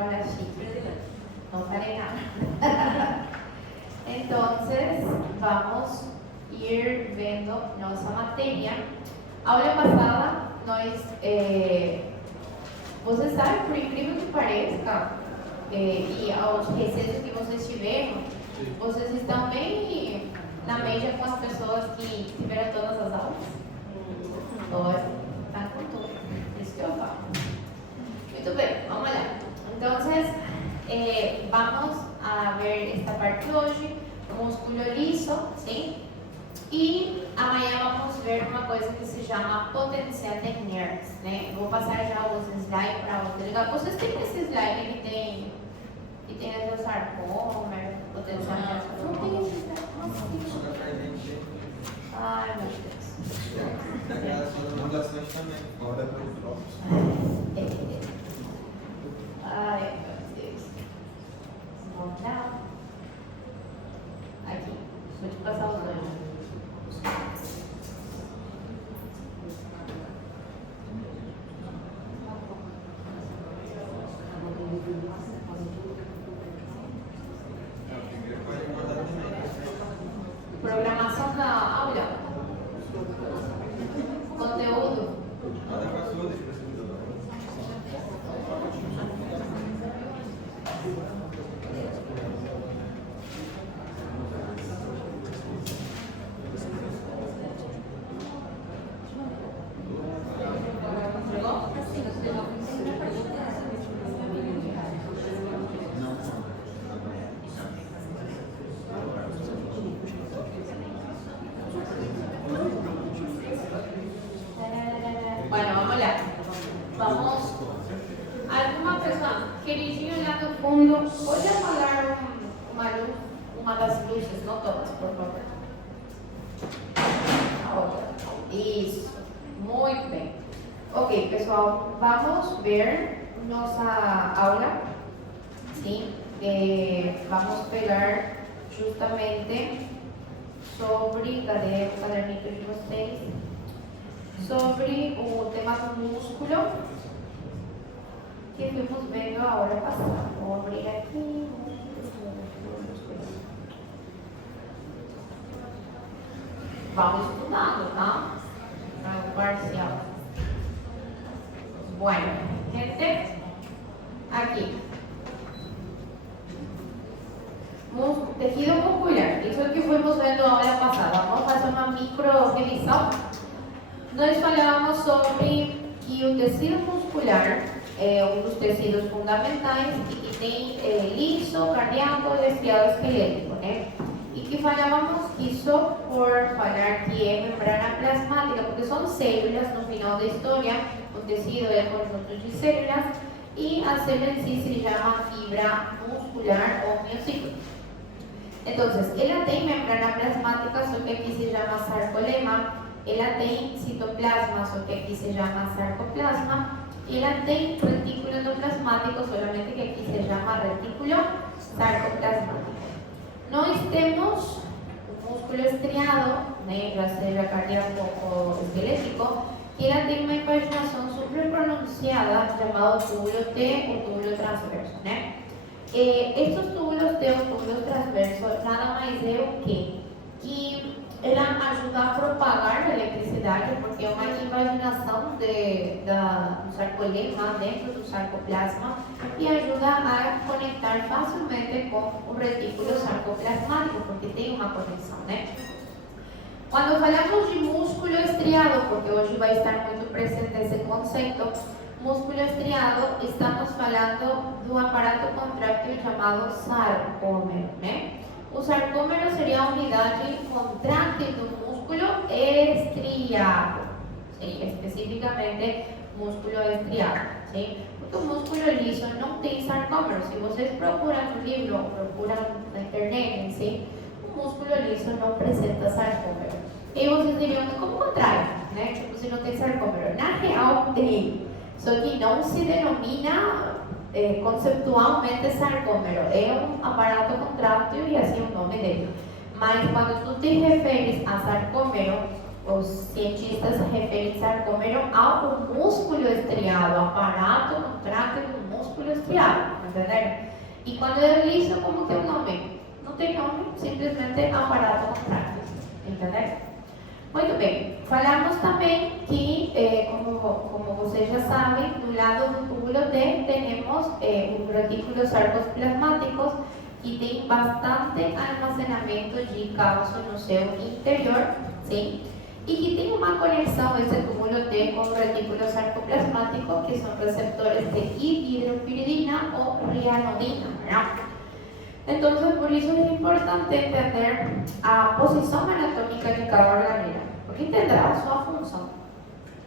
Hola, chicos. No farei nada. Entonces, vamos a ir vendo nossa matéria. A aula passada, vocês sabem, por incrível que pareça, e aos receios que vocês tiveram, vocês estão bem na média com as pessoas que tiveram todas as aulas? Olha, tá com tudo. Isso que eu falo. Muito bem, vamos lá. Então, vamos a ver esta parte hoje, músculo liso, sim? E amanhã vamos ver uma coisa que se chama potencial de Nernst, né? Vou passar já os slides para vocês. Vocês têm esse slide que tem esse sarcômero, potencial de Nernst? Não tem esse slide? Nossa, ai, meu Deus. Fundações também, fora do próprio. Ai, meu Deus. Vamos lá. Aqui. Vou te passar os dois. Programação da aula. Conteúdo. Bueno, vamos lá. Vamos. Alguma pessoa, queridinho lá no fundo, pode apagar uma das luzes, não todas, por favor. A outra. Isso. Muito bem. Ok, pessoal, vamos ver nossa aula. Sim. Vamos pegar justamente sobre, cadê o cadernito de vocês? Sobre o tema do músculo que fomos vendo a hora passada. Vou abrir aqui. Vamos estudando, tá? Para o parcial. Bueno, gente, aqui. Tejido muscular. Isso é o que fomos vendo a hora passada. Vamos fazer uma micro revisão. Nós falávamos sobre que o tecido muscular é um dos tecidos fundamentais e que tem liso, cardíaco e estriado esquelético, né? E que falávamos isso por falar que é membrana plasmática, porque são células no final da história, o tecido é conjunto de células e a célula em si se chama fibra muscular ou miocito. Então, ela tem membrana plasmática, só que aqui se chama sarcolema. Ela tem citoplasma, só que aqui se chama sarcoplasma. Ela tem retículo endoplasmático, solamente que aqui se chama retículo sarcoplasmático. Nós temos o músculo estriado, né, a célula cardíaco ou esquelético, que ela tem uma impaginação super pronunciada chamada túbulo T ou túbulo transverso, né? Estes túbulos T ou túbulo transverso nada mais é o quê? Que ela ajuda a propagar a eletricidade, porque é uma invaginação do sarcolema dentro do sarcoplasma e ajuda a conectar facilmente com o retículo sarcoplasmático, porque tem uma conexão, né? Quando falamos de músculo estriado, porque hoje vai estar muito presente esse conceito, músculo estriado, estamos falando do aparato contráctil chamado sarcômero, né? O sarcômero seria a unidade contráctil do músculo estriado, sim? Especificamente músculo estriado, sim? Porque o músculo liso não tem sarcômero. Se vocês procuram no livro ou procuram na internet, sim? O músculo liso não apresenta sarcômero. E vocês diriam, como o contrário, né? Tipo, se não tem sarcômero. Na real, tem. Só que não se denomina conceptualmente sarcômero, é um aparato contráctil e assim o nome dele. Mas quando tu te referes a sarcômero, os cientistas se referem sarcômero ao músculo estriado, aparato contráctil do músculo estriado, entenderam? E quando eu li isso, como tem um nome? Não tem nome, simplesmente aparato contrário, entenderam? Muito bem, falamos também que, como vocês já sabem, do lado do túbulo D temos os retículos sarcoplasmáticos que tem bastante armazenamento de cálcio no seu interior, sim? E que tem uma conexão, esse túbulo D, com o retículo sarcoplasmático, que são receptores de hidropiridina ou rianodina, ¿verdad? Então, por isso é importante entender a posição anatômica de cada organela, porque entenderá a sua função.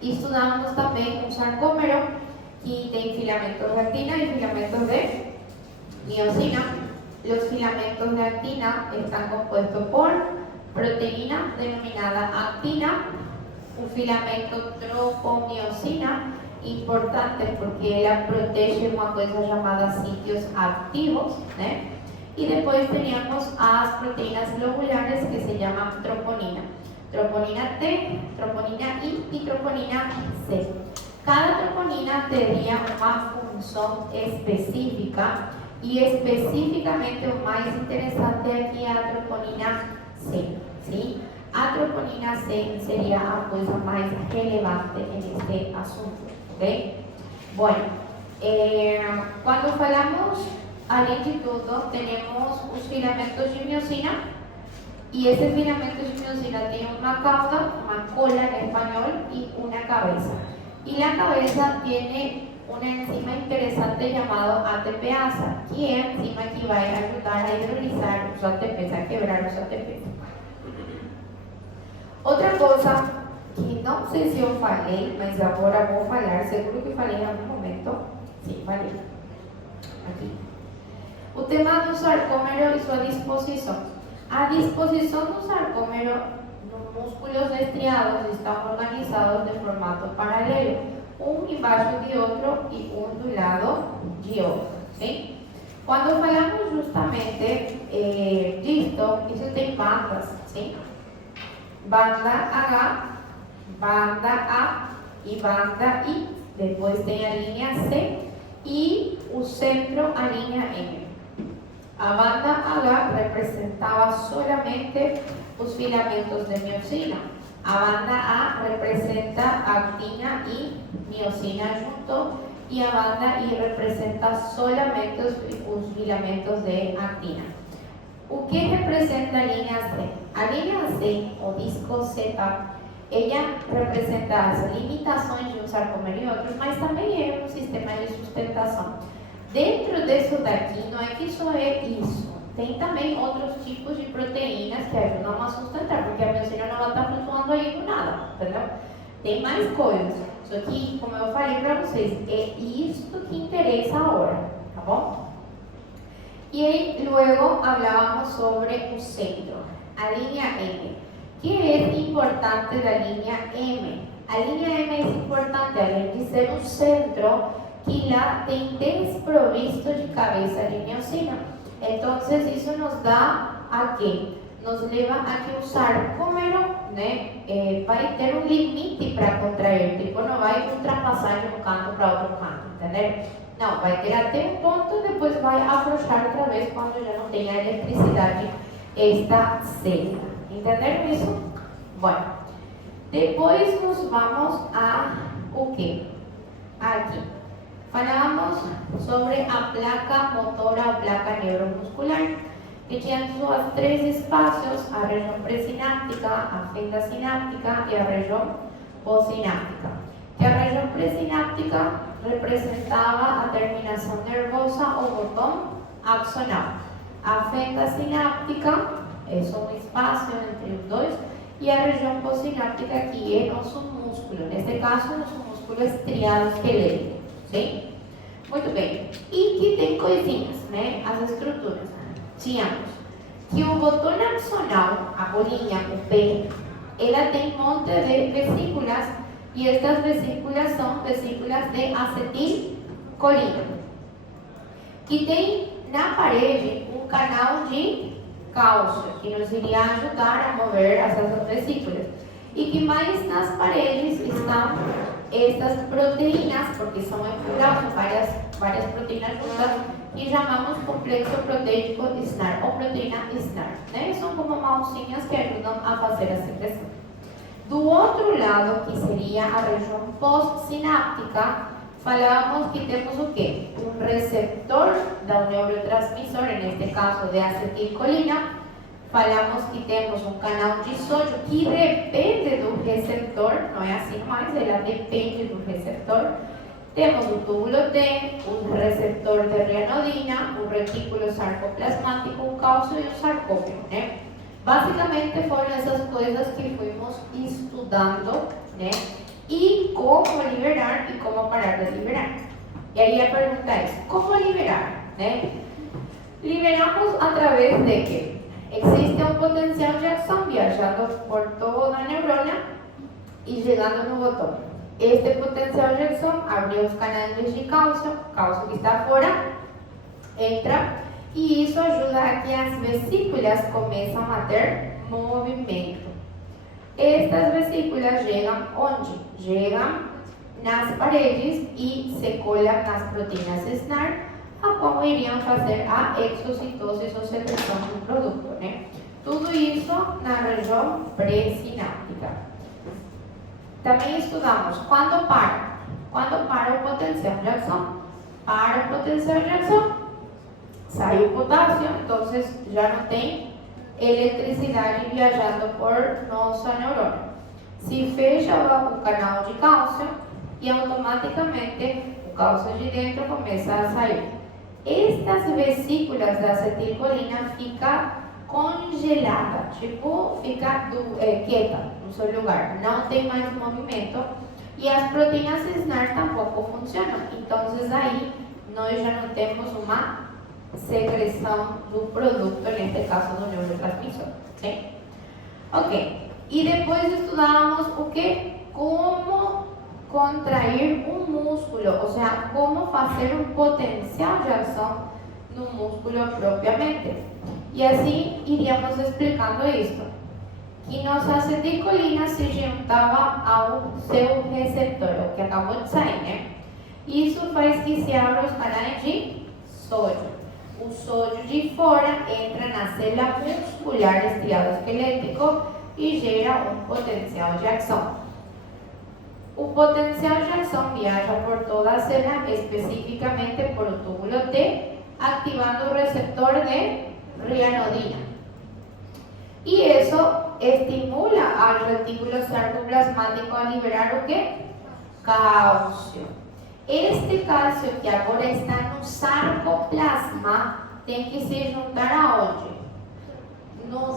Estudamos também um sarcômero que tem filamentos de actina e filamentos de miosina. Os filamentos de actina estão compostos por proteína denominada actina, o filamento tropomiosina, importante porque ela protege uma coisa chamada sítios ativos, né? E depois teníamos as proteínas globulares que se chamam troponina. Troponina T, troponina I e troponina C. Cada troponina teria uma função específica e especificamente o mais interessante aqui é a troponina C. Sim? A troponina C seria a coisa mais relevante neste assunto, ok? Bom, quando falamos, além de tudo, temos os filamentos de miosina e esses filamentos de miosina têm uma cauda, uma cola em espanhol e uma cabeça. E a cabeça tem uma enzima interessante chamada ATPasa, que é a enzima que vai ajudar a hidrolisar os ATPs, a quebrar os ATPs. Outra coisa que não sei se eu falei, mas agora vou falar, seguro que falei em algum momento. Sim, falei. Aqui. O tema do sarcômero e sua disposição. A disposição do sarcômero nos músculos estriados estão organizados de formato paralelo, um embaixo de outro e um do lado de outro. Sim? Quando falamos justamente disto, isso tem bandas, sim? Banda H, banda A e banda I. Depois tem a linha C e o centro, a linha M. A banda H representava solamente os filamentos de miosina. A banda A representa actina e miosina junto e a banda I representa solamente os filamentos de actina. O que representa a linha C? A linha C, o disco Z, ela representa as limitações de um sarcômero e outro, mas também é um sistema de sustentação. Dentro disso daqui, não é que só é isso. Tem também outros tipos de proteínas que ajudam a sustentar, porque a miosina não vai estar flutuando aí do nada, entendeu? Tem mais coisas. Só que, como eu falei para vocês, é isto que interessa agora, tá bom? E aí, logo, falávamos sobre o centro, a linha M. Que é importante da linha M? A linha M é importante, além de ser um centro, que lá tem desprovisto de cabeça de miosina. Então, isso nos dá a quê? Nos leva a que o sarcômero, né, vai ter um limite para contrair, tipo, não vai ultrapassar de um canto para outro canto, entendeu? Não, vai ter até um ponto, depois vai afrouxar outra vez quando já não tem a eletricidade esta célula. Entenderam isso? Bom, depois nos vamos a o quê? Aqui. Falamos sobre a placa motora ou placa neuromuscular, que tinha seus três espaços, a região pré-sináptica, a fenda sináptica e a região pós-sináptica. Que a região pré-sináptica representava a terminação nervosa ou botão axonal. A fenda sináptica é um espaço entre os dois, e a região pós-sináptica que é nosso músculo, neste caso, nosso músculo estriado esquelético. Sim? Muito bem. E que tem coisinhas, né? As estruturas. Tínhamos que o botão axonal, a bolinha, o pé, ela tem um monte de vesículas, e estas vesículas são vesículas de acetilcolina, que tem na parede um canal de cálcio, que nos iria ajudar a mover essas vesículas. E que mais nas paredes estão estas proteínas, porque son en plural, son varias proteínas juntas, y llamamos complexo proteico SNAR o proteína SNAR, né? Son como mãozinhas que ajudam a fazer a secreção. Do outro lado, que seria a região pós-sináptica, falávamos que temos o quê? Um receptor da neurotransmissor, neste caso de acetilcolina. Falamos que temos um canal de sódio que depende do receptor, não é assim mais, ela depende do receptor. Temos o túbulo T, um receptor de rianodina, um retículo sarcoplasmático, um cálcio e um sarcópio, né? Basicamente foram essas coisas que fomos estudando, né? E como liberar e como parar de liberar. E aí a pergunta é, como liberar, né? Liberamos através de quê? Existe um potencial de ação viajando por toda a neurona e chegando no botão. Este potencial de ação abre os canais de cálcio que está fora, entra, e isso ajuda a que as vesículas começam a ter movimento. Estas vesículas chegam onde? Chegam nas paredes e se colam nas proteínas SNAR, a qual iriam fazer a exocitose ou secreção do produto, né? Tudo isso na região pré-sináptica. Também estudamos quando para o potencial de ação. Para o potencial de ação, sai o potássio, então já não tem eletricidade viajando por nossa neurona. Se fecha o canal de cálcio e automaticamente o cálcio de dentro começa a sair. Estas vesículas da acetilcolina ficam congeladas, tipo, fica quieta no seu lugar, não tem mais movimento e as proteínas SNAR tampouco funcionam. Então, aí nós já não temos uma secreção do produto, neste caso do neurotransmissor. Okay? Ok. E depois estudamos o que? Como contrair um músculo, ou seja, como fazer um potencial de ação no músculo propriamente. E assim iríamos explicando isso. Que nossa acetilcolina se juntava ao seu receptor, o que acabou de sair, né? Isso faz que se abra os canais de sódio. O sódio de fora entra na célula muscular estriado-esquelético e gera um potencial de ação. O potencial de ação viaja por toda a célula, especificamente por o túbulo T, ativando o receptor de rianodina. E isso estimula ao retículo sarcoplasmático a liberar o que? Cálcio. Este cálcio que agora está no sarcoplasma tem que se juntar aonde?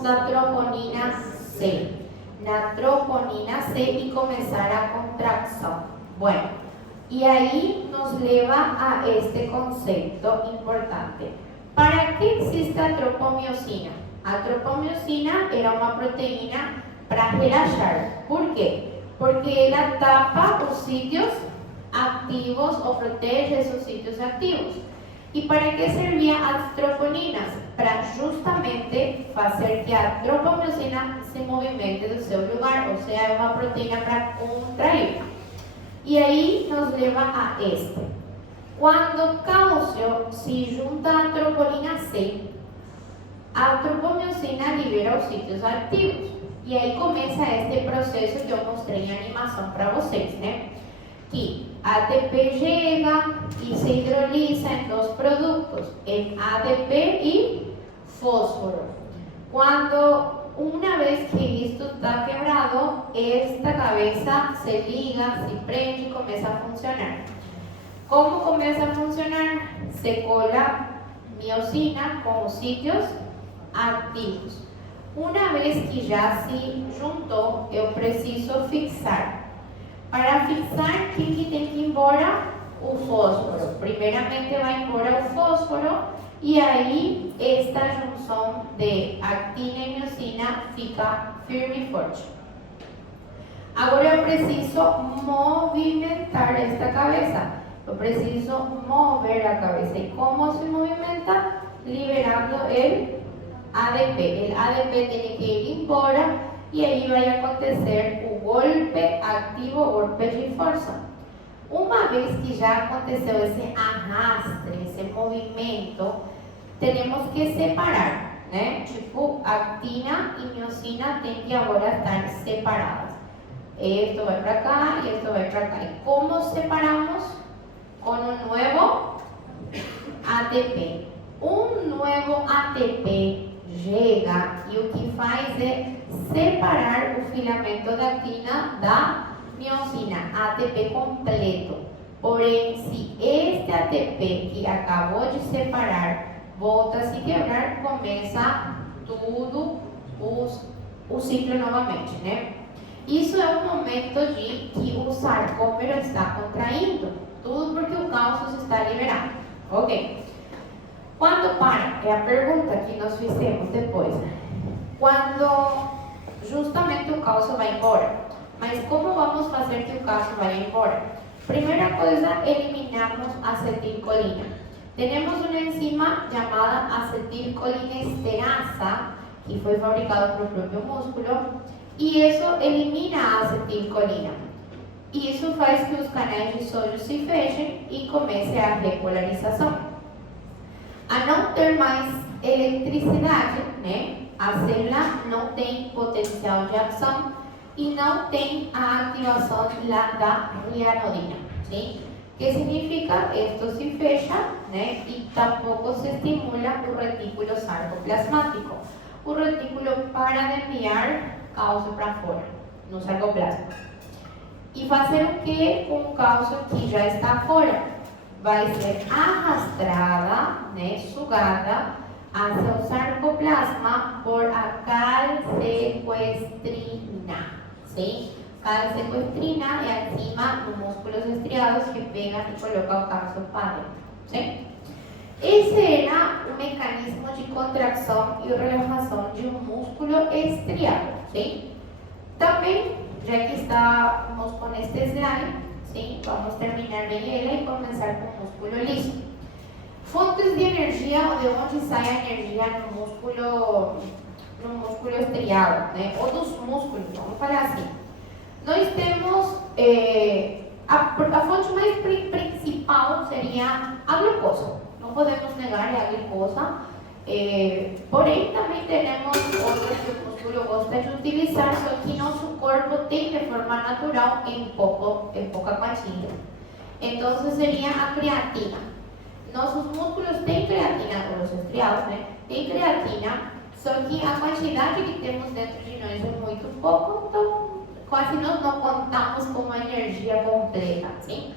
Na troponina C. Na troponina C e começar a contração. Bueno, e aí nos leva a este conceito importante. Para que existe a tropomiosina? A tropomiosina era uma proteína para relaxar. Por quê? Porque ela tapa os sítios ativos ou protege esses sítios ativos. E para que serviam as troponinas? Para justamente fazer que a tropomiosina se movimente do seu lugar, ou seja, é uma proteína para contrair. E aí nos leva a este. Quando o cálcio se junta à troponina C, a tropomiosina libera os sítios ativos. E aí começa este processo que eu mostrei em animação para vocês, né? Que ATP chega e se hidroliza em dois produtos, em ADP e fósforo. Quando uma vez que isto está quebrado, esta cabeça se liga, se prende e começa a funcionar. Como começa a funcionar? Se cola miosina com os sítios ativos. Uma vez que já se juntou, eu preciso fixar. Para fixar, quem que tem que ir embora? O fósforo. Primeiramente vai embora o fósforo e aí esta junção de actina e miosina fica firme e forte. Agora eu preciso movimentar esta cabeça. Eu preciso mover a cabeça. E como se movimenta? Liberando o ADP. O ADP tem que ir embora e aí vai acontecer o golpe ativo, o golpe de força. Uma vez que já aconteceu esse arrastre, esse movimento, temos que separar, né? Tipo, actina e miosina têm que agora estar separadas. Esto vai para cá e esto vai para cá. E como separamos? Com um novo ATP. Um novo ATP chega e o que faz é separar o filamento da actina da miosina, ATP completo. Porém, se este ATP que acabou de separar volta a se quebrar, começa tudo o ciclo novamente, né? Isso é o momento de que o sarcômero está contraindo, tudo porque o cálcio se está liberando. Ok. Quando para? É a pergunta que nós fizemos depois. Quando justamente o cálcio vai embora. Mas como vamos fazer que o cálcio vá embora? Primeira coisa, eliminamos acetilcolina. Temos uma enzima chamada acetilcolinesterasa, que foi fabricada pelo próprio músculo, e isso elimina a acetilcolina. E isso faz que os canais de sódio se fechem e comece a repolarização. A não ter mais eletricidade, né? A célula não tem potencial de ação e não tem a ativação da rianodina, sim? Que significa esto se fecha, né? E tampouco se estimula o retículo sarcoplasmático. O retículo para de enviar cálcio para fora, no sarcoplasma. E fazer o que com o cálcio que já está fora? Vai ser arrastrada, né? Sugada hacia o sarcoplasma por a calsequestrina, sim? Calsequestrina é a enzima dos músculos estriados que pega e coloca o cálcio para dentro, sim? Esse era o mecanismo de contração e relaxação de um músculo estriado, sim? Também, já que estamos com este slide, sim, vamos terminar bem ele e começar com o músculo liso. Fontes de energia, de onde sai a energia no músculo estriado, né? Ou dos músculos, vamos falar assim. Nós temos a fonte mais principal seria a glucosa. Não podemos negar a glucosa, porém também temos outras que o músculo gosta de utilizar, só que nosso corpo tem de forma natural em pouca quantia. Então seria a creatina. Nossos músculos têm creatina, os estriados, né? Tem creatina, só que a quantidade que temos dentro de nós é muito pouco, então quase nós não contamos com uma energia completa, sim?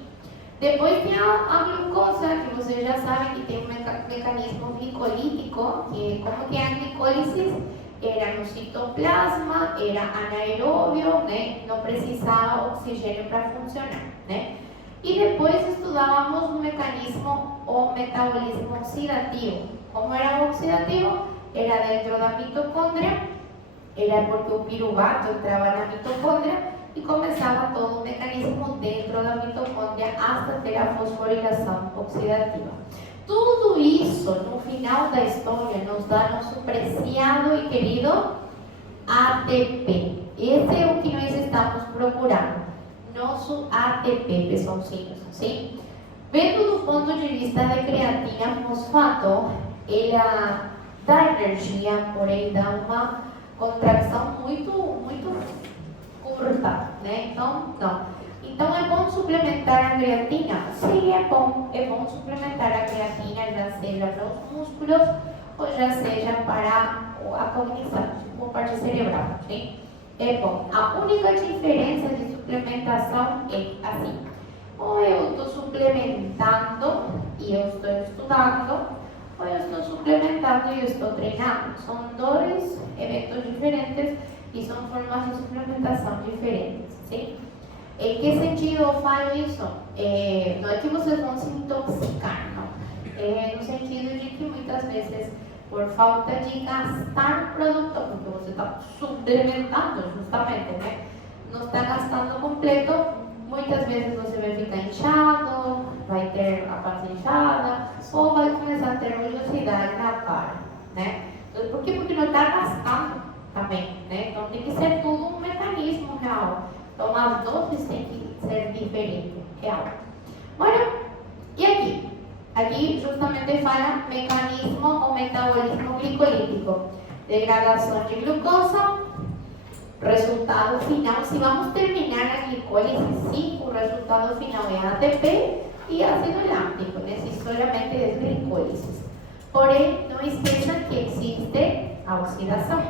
Depois tem a glucosa, que vocês já sabem que tem um mecanismo glicolítico, que como que a glicólise era no citoplasma, era anaeróbio, né? Não precisava oxigênio para funcionar, né? E depois estudávamos o mecanismo, o metabolismo oxidativo. Como era o oxidativo? Era dentro da mitocôndria, era porque o piruvato entrava na mitocôndria e começava todo o mecanismo dentro da mitocôndria até ter a fosforilação oxidativa. Tudo isso, no final da história, nos dá nosso preciado e querido ATP. Esse é o que nós estamos procurando. Nosso ATP, pessoalzinhos, sim? Vendo do ponto de vista de creatina fosfato, ela dá energia, porém dá uma contração muito curta, né? Então, não. Então, é bom suplementar a creatina? Sim, é bom. É bom suplementar a creatina, já seja para os músculos ou já seja para a cognição, tipo a parte cerebral, sim? É bom. A única diferença de suplementação é assim. Ou eu estou suplementando e eu estou estudando, ou eu estou suplementando e eu estou treinando. São dois eventos diferentes e são formas de suplementação diferentes, sim? Em que sentido eu falo isso? Não é que vocês vão se intoxicar, não. É no sentido de que muitas vezes, por falta de gastar produto, porque você está suplementando justamente, né? Não está gastando completo, muitas vezes você vai ficar inchado, vai ter a parte inchada, ou vai começar a ter oleosidade na cara, né? Por quê? Porque não está gastando também, né? Então tem que ser justamente fala mecanismo ou metabolismo glicolítico, degradação de glucosa, resultado final. Se vamos terminar a glicólise, sim, o resultado final é ATP e ácido láctico, se solamente é glicólise. Porém, não esqueça que existe a oxidação,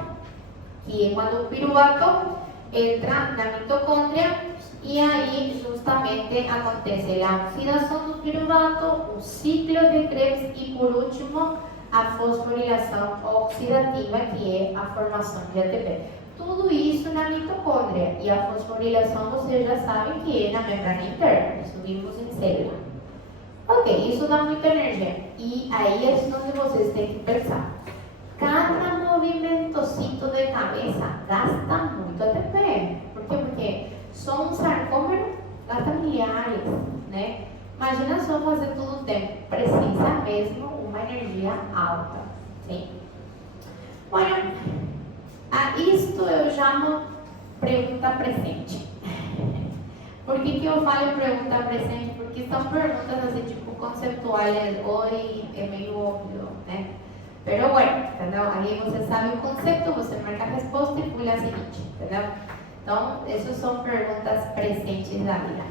que é quando o piruvato entra na mitocôndria e aí justamente acontece a oxidação do piruvato, o ciclo de Krebs e por último a fosforilação oxidativa, que é a formação de ATP. Tudo isso na mitocôndria, e a fosforilação vocês já sabem que é na membrana interna, isso vimos em célula. Ok, isso dá muita energia, e aí é onde vocês têm que pensar. Cada movimentocito de cabeça gasta muito ATP. Por quê? Porque só um sarcômero gasta milhares, né? Imagina só fazer tudo o tempo, precisa mesmo uma energia alta, sim? Bueno, a isto eu chamo pergunta presente. Por que eu falo pergunta presente? Porque são perguntas assim, tipo, conceptuais, oi, é meio óbvio, né? Pero bueno, entendeu? Aí você sabe o conceito, você marca a resposta e pula a seguinte, entendeu? Então, essas são perguntas presentes da vida.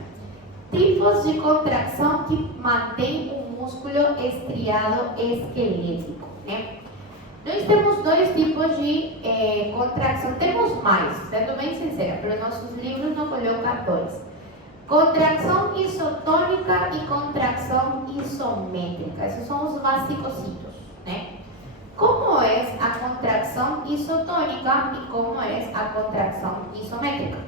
Tipos de contração que mantém o músculo estriado esquelético, né? Nós temos dois tipos de contração, temos mais, sendo bem sincera, pero nossos livros não colocam dois. Contração isotônica e contração isométrica, esses são os basicositos, né? Como é a contração isotônica e como é a contração isométrica?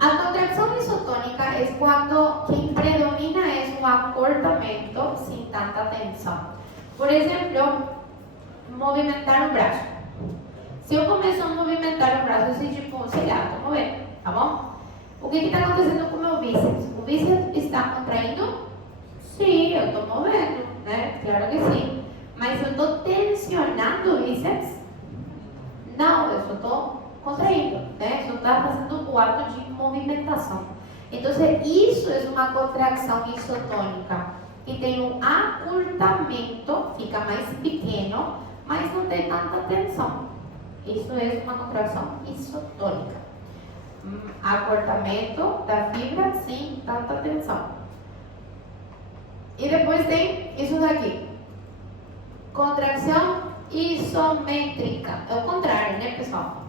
A contração isotônica é quando quem predomina é o acortamento sem tanta tensão. Por exemplo, movimentar o braço. Se eu começo a movimentar o braço assim, tipo, sei lá, estou movendo, tá bom? O que está acontecendo com o meu bíceps? O bíceps está contraindo? Sim, eu estou movendo, né? Claro que sim. Mas eu estou tensionando o bíceps? Não, eu só estou contraindo, né? Só está fazendo o ato de movimentação. Então, isso é uma contração isotônica, que tem um acurtamento, fica mais pequeno, mas não tem tanta tensão. Isso é uma contração isotônica. Acortamento da fibra sem tanta tensão. E depois tem isso daqui. Contração isométrica. É o contrário, né, pessoal?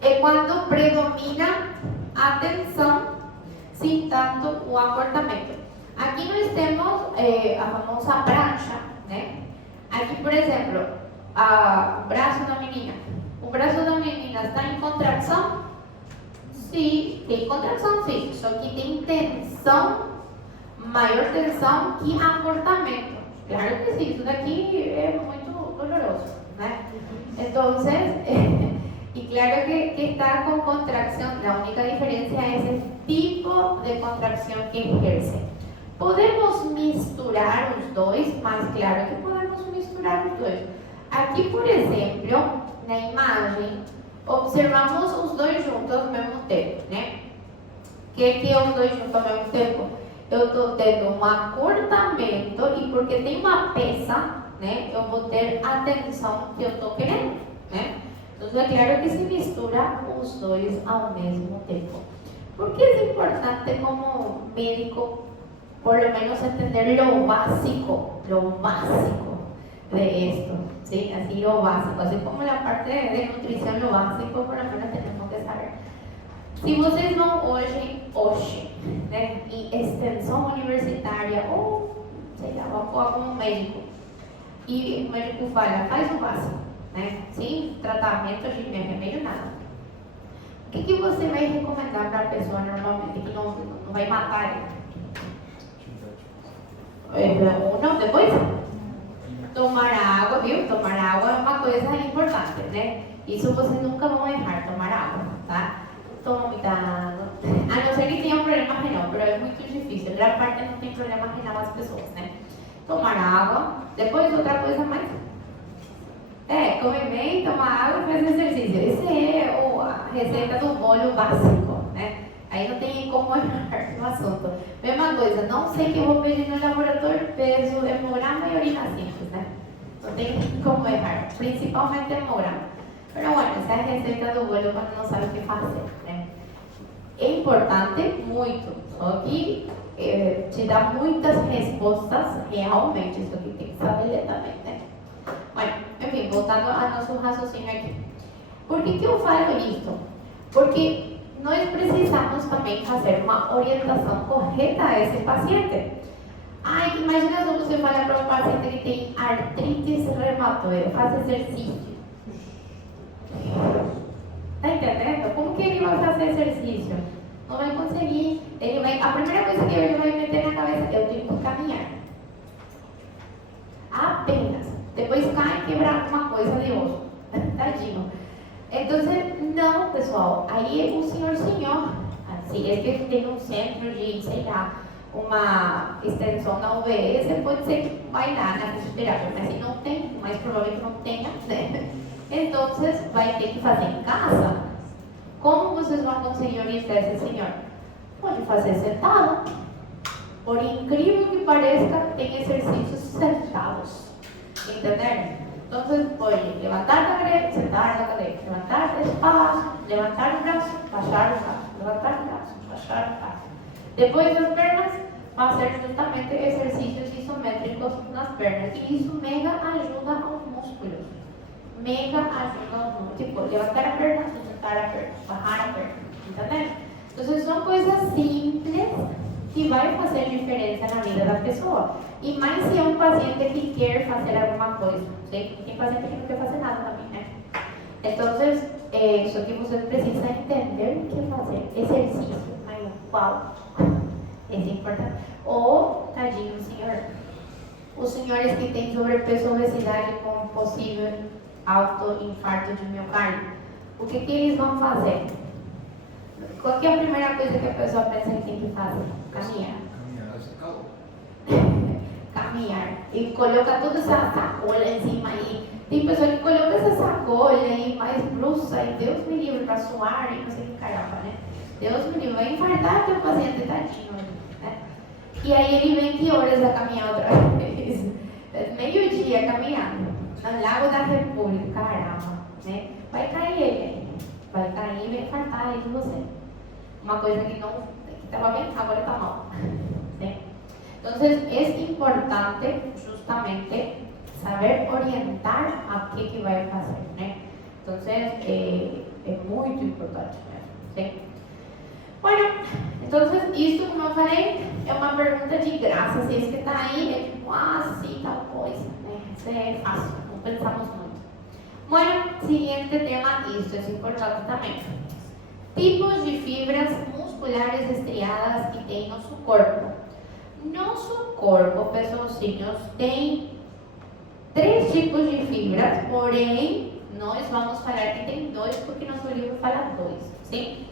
É quando predomina a tensão sem tanto o acortamento. Aqui nós temos a famosa prancha, né? Aqui, por exemplo, o braço da menina. O braço da menina está em contração? Sim, tem contração, sim. Só que tem tensão, maior tensão que acortamento. Claro que sim, isso daqui é muito doloroso, né? Então, y claro que está con contracción, la única diferencia es el tipo de contracción que ejerce. Podemos misturar os dois, mas claro que podemos misturar os dois. Aqui, por exemplo, na imagem, observamos os dois juntos ao mesmo tempo, né? O que é os dois juntos ao mesmo tempo? Eu estou tendo um acurtamento e porque tem uma peça, né? Eu vou ter a tensão que eu estou querendo, né? Então é claro que se mistura os dois ao mesmo tempo. Porque é importante como médico, por lo menos entender lo básico de esto, ¿sí? Así lo básico, así como la parte de nutrición, lo básico, por lo menos tenemos que saber. Se vocês vão hoje, né, em extensão universitária, ou, sei lá, vão falar com um médico, e o médico fala, faz o básico, né, sem tratamento de remédio, nada. O que você vai recomendar para a pessoa normalmente, que não vai matar ele? Não, depois? Tomar água, viu? Tomar água é uma coisa importante, né? Isso vocês nunca vão errar, tomar água, tá? Toma muita água. A não ser que tenha um problema renal, mas é muito difícil. A grande parte não tem problema renal as pessoas, né? Tomar água. Depois, outra coisa mais. Comer bem, tomar água e fazer exercício. Essa é a receita do bolo básico, né? Aí não tem como errar no assunto. Mesma coisa, não sei o que eu vou pedir no laboratório, peso, hemograma e urina simples, né? Não tem como errar, principalmente hemograma. Mas, bueno, essa é a receita do bolo quando não sabe o que fazer, né? É importante, muito, só que te dá muitas respostas realmente, isso aqui tem que saber ler também, né? Bueno, enfim, voltando ao nosso raciocínio aqui. Por que eu falo isso? Porque nós precisamos também fazer uma orientação correta a esse paciente. Ai, imagina se você fala para um paciente que tem artrite reumatoide, faz exercício. Tá entendendo? Como que ele vai fazer exercício? Não vai conseguir. A primeira coisa que ele vai meter na cabeça, eu tenho que caminhar. Apenas. Depois cai e quebra alguma coisa de osso. Tadinho. Então, não, pessoal. Aí o senhor, assim, é que tem um centro de, sei lá, uma extensão da UBS, pode ser que vai lá na fisioterapia, mas se não tem, mais provavelmente não tenha, né? Então, vai ter que fazer em casa. Como vocês vão conseguir orientar esse senhor? Pode fazer sentado. Por incrível que pareça, tem exercícios sentados. Entenderam? Então, pode levantar a cadeira, sentar na cadeira, levantar despacio, levantar o braço, baixar o braço, levantar o braço, baixar o braço. Depois das pernas, fazer justamente exercícios isométricos nas pernas. E isso mega ajuda aos músculos. Mega ajuda aos músculos. Tipo, levantar a perna, sentar a perna, bajar a perna. Entendeu? Então, são coisas simples que vai fazer diferença na vida da pessoa. E mais se é um paciente que quer fazer alguma coisa. Tem paciente que não quer fazer nada também, né? Então, só que você precisa entender o que fazer. Exercício. Aí, qual? Esse é importante. Ou, tadinho, senhor. Os senhores que têm sobrepeso ou obesidade com possível autoinfarto de miocárdio, o que eles vão fazer? Qual que é a primeira coisa que a pessoa pensa que tem que fazer? Caminhar. Caminhar. E coloca toda essa sacola em cima aí. Tem pessoa que coloca essa sacola aí, mais blusa, e Deus me livre para suar e não sei o que caramba, né? Deus me livre, vai infartar teu paciente, tadinho, né? E aí ele vem que horas a caminhar outra vez? Meio-dia caminhando. No Lago da República, caramba, né? Vai cair ele aí. Vai cair e vai infartar aí de você. Uma coisa que estava bem, agora está mal. Né? Então, é importante justamente saber orientar a que vai fazer, né? Então, é muito importante mesmo, ¿sí? Bueno, então, isso, como eu falei, é uma pergunta de graça. Se isso que está aí, é tipo, sim, tal coisa, né? Isso é fácil, não pensamos muito. Bueno, siguiente tema, isso é importante também. Tipos de fibras musculares estriadas que tem nosso corpo. Nosso corpo, pessoalzinhos, tem 3 tipos de fibras, porém, nós vamos falar que tem 2, porque nosso livro fala 2, sim?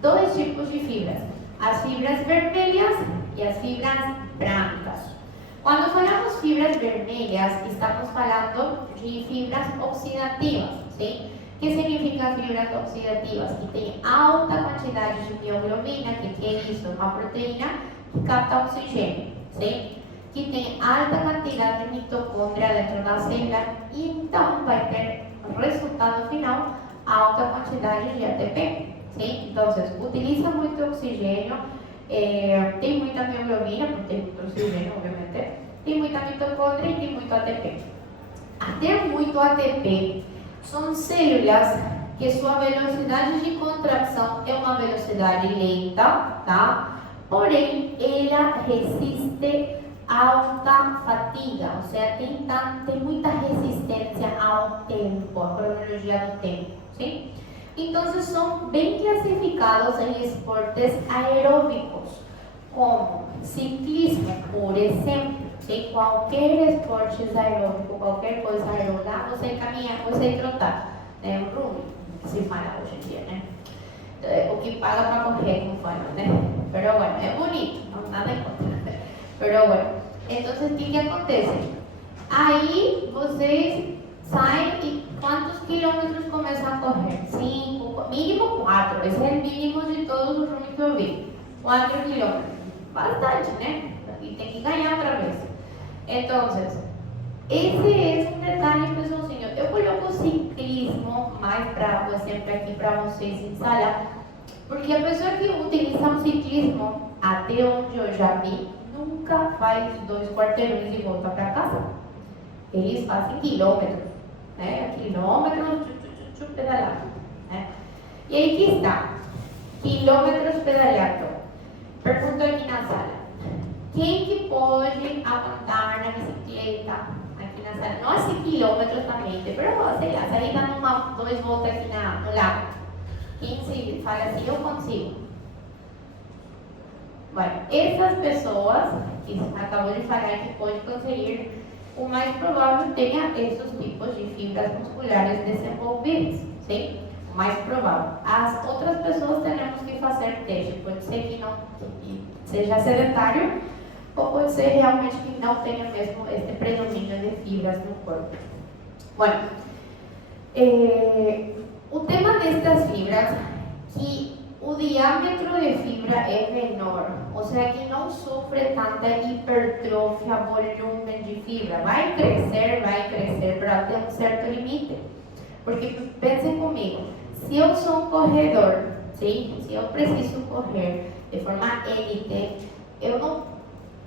2 tipos de fibras, as fibras vermelhas e as fibras brancas. Quando falamos fibras vermelhas, estamos falando de fibras oxidativas, sim? O que significa fibras oxidativas? Que tem alta quantidade de mioglobina, que é isso, uma proteína que capta oxigênio, sim? Que tem alta quantidade de mitocôndria dentro da célula e então vai ter resultado final alta quantidade de ATP, sim? Então, utiliza muito oxigênio, tem muita mioglobina, porque tem muito oxigênio, obviamente, tem muita mitocôndria e tem muito ATP. A ter muito ATP são células que sua velocidade de contração é uma velocidade lenta, tá? Porém, ela resiste alta fatiga, ou seja, tem muita resistência ao tempo, a cronologia do tempo, sim? Então, são bem classificados em esportes aeróbicos, como ciclismo, por exemplo. Sim? Qualquer esporte aeróbico, qualquer coisa aeróbica, você caminhar, você trotar, né? O running, que se fala hoje em dia, né? O que paga para correr, como fala, né? Pero bueno, é bonito, não nada em contra. Pero bueno, então, o que acontece? Aí, vocês saem e quantos quilômetros começam começar a correr? 5, mínimo 4. Esse é o mínimo de todos os rumos que eu vi. 4 quilômetros. Bastante, né? E tem que ganhar outra vez. Então, esse é um detalhe, pessoalzinho. Eu coloco o ciclismo mais para o exemplo aqui para vocês em sala, porque a pessoa que utiliza o ciclismo, até onde eu já vi, nunca faz 2 quarteirões e volta para casa. Eles fazem quilômetros, né? Quilômetros, pedalando, né? E aí que está, quilômetros pedalando. Pergunto aqui na sala, quem que pode aguentar na bicicleta aqui na sala? Não assim quilômetros também, mas sei lá, sair dando 2 voltas aqui no lago. Quem se fala assim, eu consigo. Bueno, essas pessoas que acabou de falar que pode conseguir, o mais provável tenha esses tipos de fibras musculares desenvolvidas, sim? O mais provável. As outras pessoas teremos que fazer teste, pode ser que não seja sedentário, ou pode ser realmente que não tenha mesmo este predomínio de fibras no corpo. Bueno, o tema destas fibras, que o diâmetro de fibra é menor, ou seja, que não sofre tanta hipertrofia, volume de fibra. Vai crescer, para até um certo limite. Porque pensem comigo, se eu sou um corredor, sim? Se eu preciso correr de forma élite, eu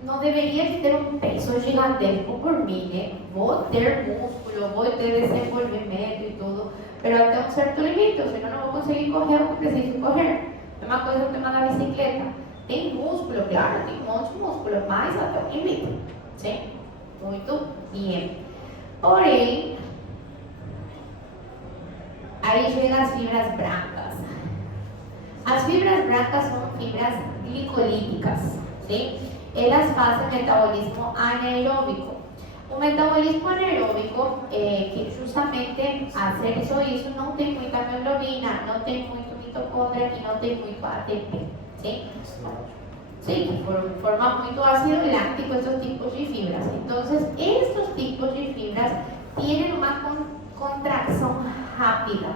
não deveria de ter um peso gigantesco por mim, né? Vou ter músculo, vou ter desenvolvimento e tudo, pero até um certo limite, senão não vou conseguir correr o que preciso correr. É uma coisa que na bicicleta. Tem músculo, claro, tem um monte de músculo, mas até um limite. Sim? Muito bem. Porém, aí chegam as fibras brancas. As fibras brancas são fibras glicolíticas, sim? Elas fazem metabolismo anaeróbico. O metabolismo anaeróbico, que justamente hacer só isso, não tem muita hemoglobina, não tem muito mitocôndria e não tem muito ATP, sim? Sim, forma muito ácido láctico esses tipos de fibras. Então, estes tipos de fibras têm uma contração rápida,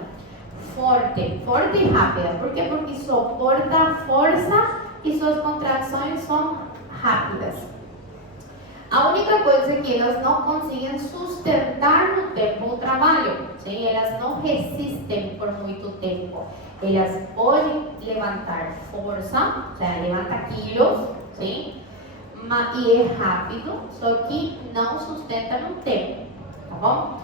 forte e rápida. ¿Por quê? Porque suporta força e suas contrações são rápidas. A única coisa é que elas não conseguem sustentar no tempo o trabalho, sim? Elas não resistem por muito tempo. Elas podem levantar força, ou seja, levanta quilos, sim? E é rápido, só que não sustenta no tempo, tá bom?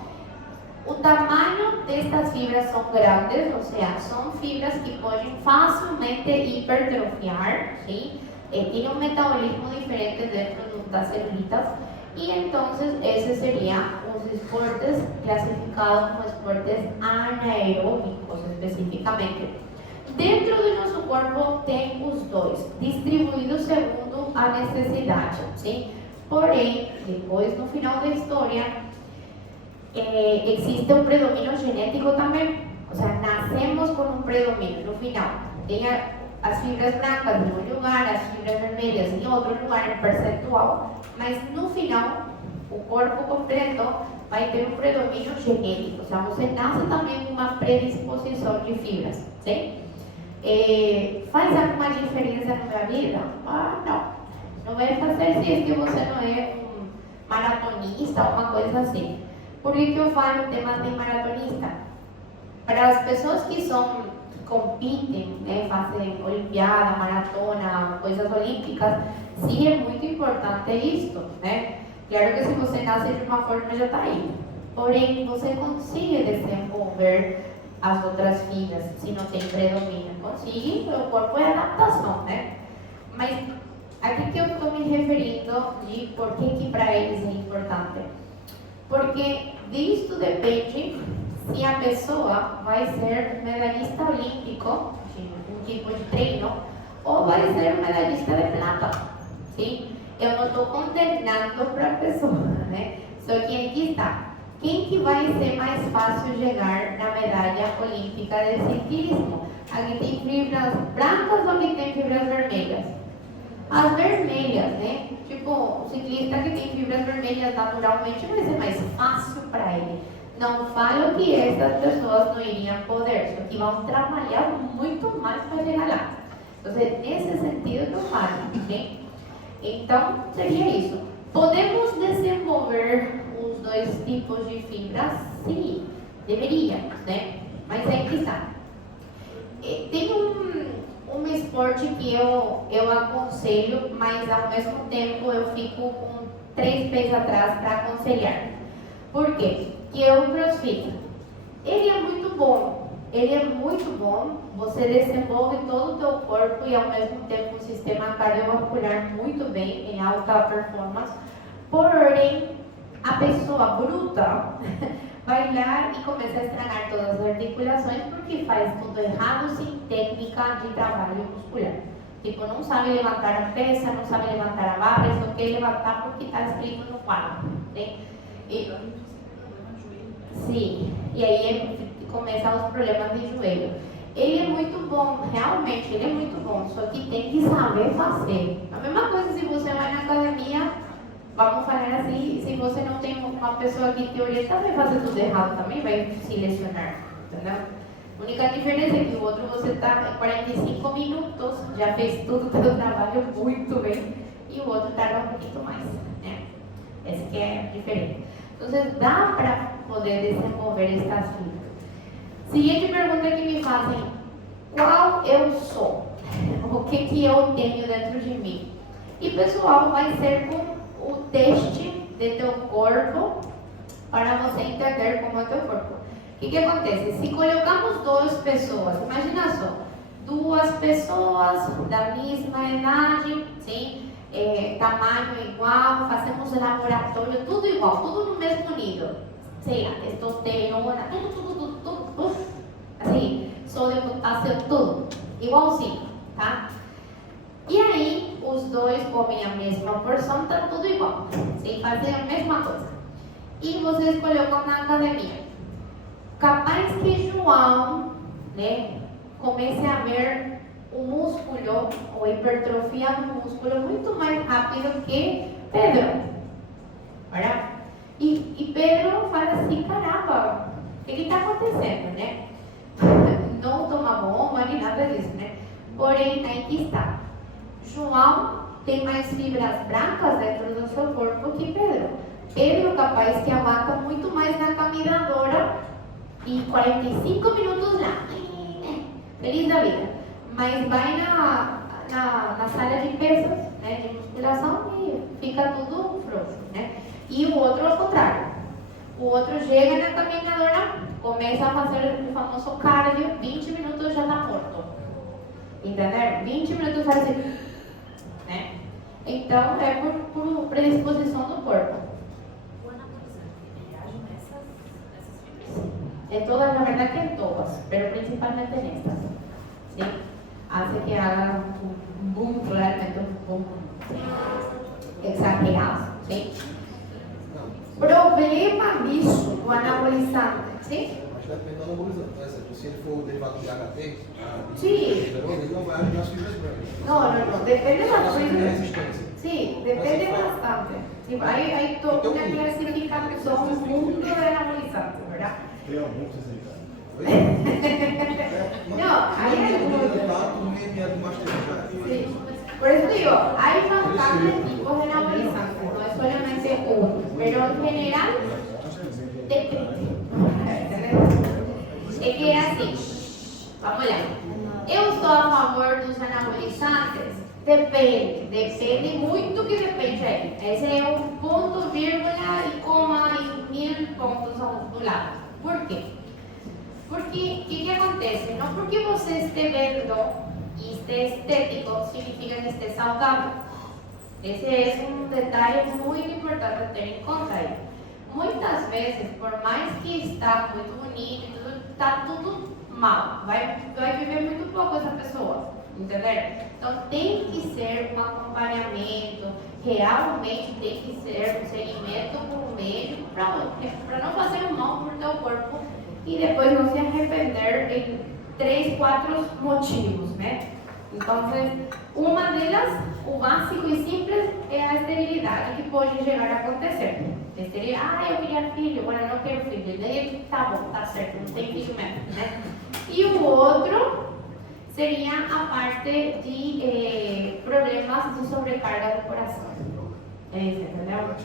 O tamanho destas fibras são grandes, ou seja, são fibras que podem facilmente hipertrofiar, sim? Tem um metabolismo diferente dentro das celulitas, e então esses seriam os esportes classificados como esportes anaeróbicos especificamente. Dentro do nosso corpo tem os dois, distribuídos segundo a necessidade, sim? Porém, depois no final da história, existe um predomínio genético também, ou seja, nascemos com um predomínio no final. Tem as fibras brancas em um lugar, as fibras vermelhas em outro lugar, em percentual, mas no final, o corpo completo vai ter um predomínio genético, ou seja, você nasce também com uma predisposição de fibras, sim? Faz alguma diferença na minha vida? Não. Não vai fazer se é que você não é um maratonista ou uma coisa assim. Por que eu falo o tema de maratonista? Para as pessoas que competem, né, fazem Olimpíada, maratona, coisas olímpicas, sim, é muito importante isto, né? Claro que se você nasce de uma forma já está aí. Porém, você consegue desenvolver as outras fibras se não tem predomínio. Consegue, o corpo é adaptação, né? Mas aqui que eu estou me referindo de por que para eles é importante. Porque disto depende se a pessoa vai ser medalhista olímpico, um tipo de treino, ou vai ser um medalhista de plata, sim? Eu não estou condenando para a pessoa, né? Só que aqui está. Quem que vai ser mais fácil chegar na medalha olímpica de ciclismo? Aqui tem fibras brancas ou aqui tem fibras vermelhas? As vermelhas, né? Tipo, o ciclista que tem fibras vermelhas naturalmente vai ser mais fácil para ele. Não falo que essas pessoas não iriam poder, só que vão trabalhar muito mais para chegar lá. Então, nesse sentido, eu falo, né? Então, seria isso. Podemos desenvolver os dois tipos de fibras? Sim, deveríamos, né? Mas aí que está. Tem um esporte que eu aconselho, mas ao mesmo tempo eu fico com 3 pés atrás para aconselhar. Por quê? Que é o CrossFit. Ele é muito bom. Ele é muito bom. Você desenvolve todo o teu corpo e ao mesmo tempo um sistema cardiovascular muito bem, em alta performance. Porém, a pessoa bruta vai lá e começa a estragar todas as articulações porque faz tudo errado, sem técnica de trabalho muscular. Tipo, não sabe levantar a peça, não sabe levantar a barra, só quer levantar porque está escrito no quadro, né? Sim, e aí começam os problemas de joelho. Ele é muito bom, realmente, ele é muito bom, só que tem que saber fazer. A mesma coisa se você vai na academia, vamos falar assim, se você não tem uma pessoa que te orienta, vai fazer tudo errado também, vai se lesionar, entendeu? A única diferença é que o outro você está em 45 minutos, já fez tudo o seu trabalho muito bem, e o outro tarda um pouquinho mais, né? Essa que é a diferença. Então, dá para poder desenvolver estas fibras. Seguinte pergunta que me fazem: qual eu sou? O que eu tenho dentro de mim? E pessoal, vai ser com o teste de teu corpo para você entender como é teu corpo. O que acontece? Se colocamos 2 pessoas, imagina só, 2 pessoas da mesma idade, sim? Tamanho igual, fazemos laboratório, tudo igual, tudo no mesmo nível. Sei lá, testosterona, tudo, assim, sódio, potássio, tudo, igualzinho, tá? E aí, os 2 comem a mesma porção, tá tudo igual, sem fazer a mesma coisa. E vocês colocam na academia. Capaz que João, né, comece a ver o músculo, ou hipertrofia do músculo muito mais rápido que Pedro. Olha. E Pedro fala assim: caramba, o que está acontecendo, né? Não toma bomba nem nada disso, né? Porém, aí que está. João tem mais fibras brancas dentro do seu corpo que Pedro. Pedro é capaz que aguenta muito mais na caminhadora e 45 minutos lá, feliz da vida. Mas vai na sala de pesas, né, de musculação, e fica tudo frouxo, né? E o outro ao contrário. O outro chega na caminhadora, começa a fazer o famoso cardio, 20 minutos já está morto. Entenderam? 20 minutos faz assim, né? Então é por predisposição do corpo. O anabolizante, ele age nessas fibras? É todas, na verdade que em todas, pero principalmente nestas. ¿Sí? Hace que haga un boom, claramente un boom exagerado. ¿Sí? Problema disso do anabolizante, sim? Mas depende do anabolizante. Por exemplo, se ele for derivado de HT, Sim. ele não vai ajudar as fibras brancas. Não, depende das fibras. Resistência. Sim, depende bastante. Tipo, aí toca uma classificação, um mundo de anabolizante, verdade? Tem algum que você Não, aí é sim. Por eso digo, hay bastantes tipos de anabolizantes, no es solamente uno, pero en general depende. É que é assim, vamos lá. Eu estou a favor dos anabolizantes? Depende muito que depende aí. Esse é um ponto, vírgula e coma e 1000 pontos do lado. Por quê? Porque o que acontece? Não porque você esteja vendo e esteja estético, significa que esteja saudável. Esse é um detalhe muito importante a ter em conta aí. Muitas vezes, por mais que está muito bonito, está tudo mal. Vai viver muito pouco essa pessoa, entenderam? Então tem que ser um acompanhamento, realmente tem que ser um segmento com o médico para não fazer mal para o teu corpo e depois não se arrepender em 3, 4 motivos, né? Então, uma delas, o básico e simples, é a esterilidade que pode chegar a acontecer. Que seria, eu queria filho, agora não quero filho. E daí ele, tá bom, tá certo, não tem filho mesmo, né? E o outro seria a parte de problemas de sobrecarga do coração. Entendeu?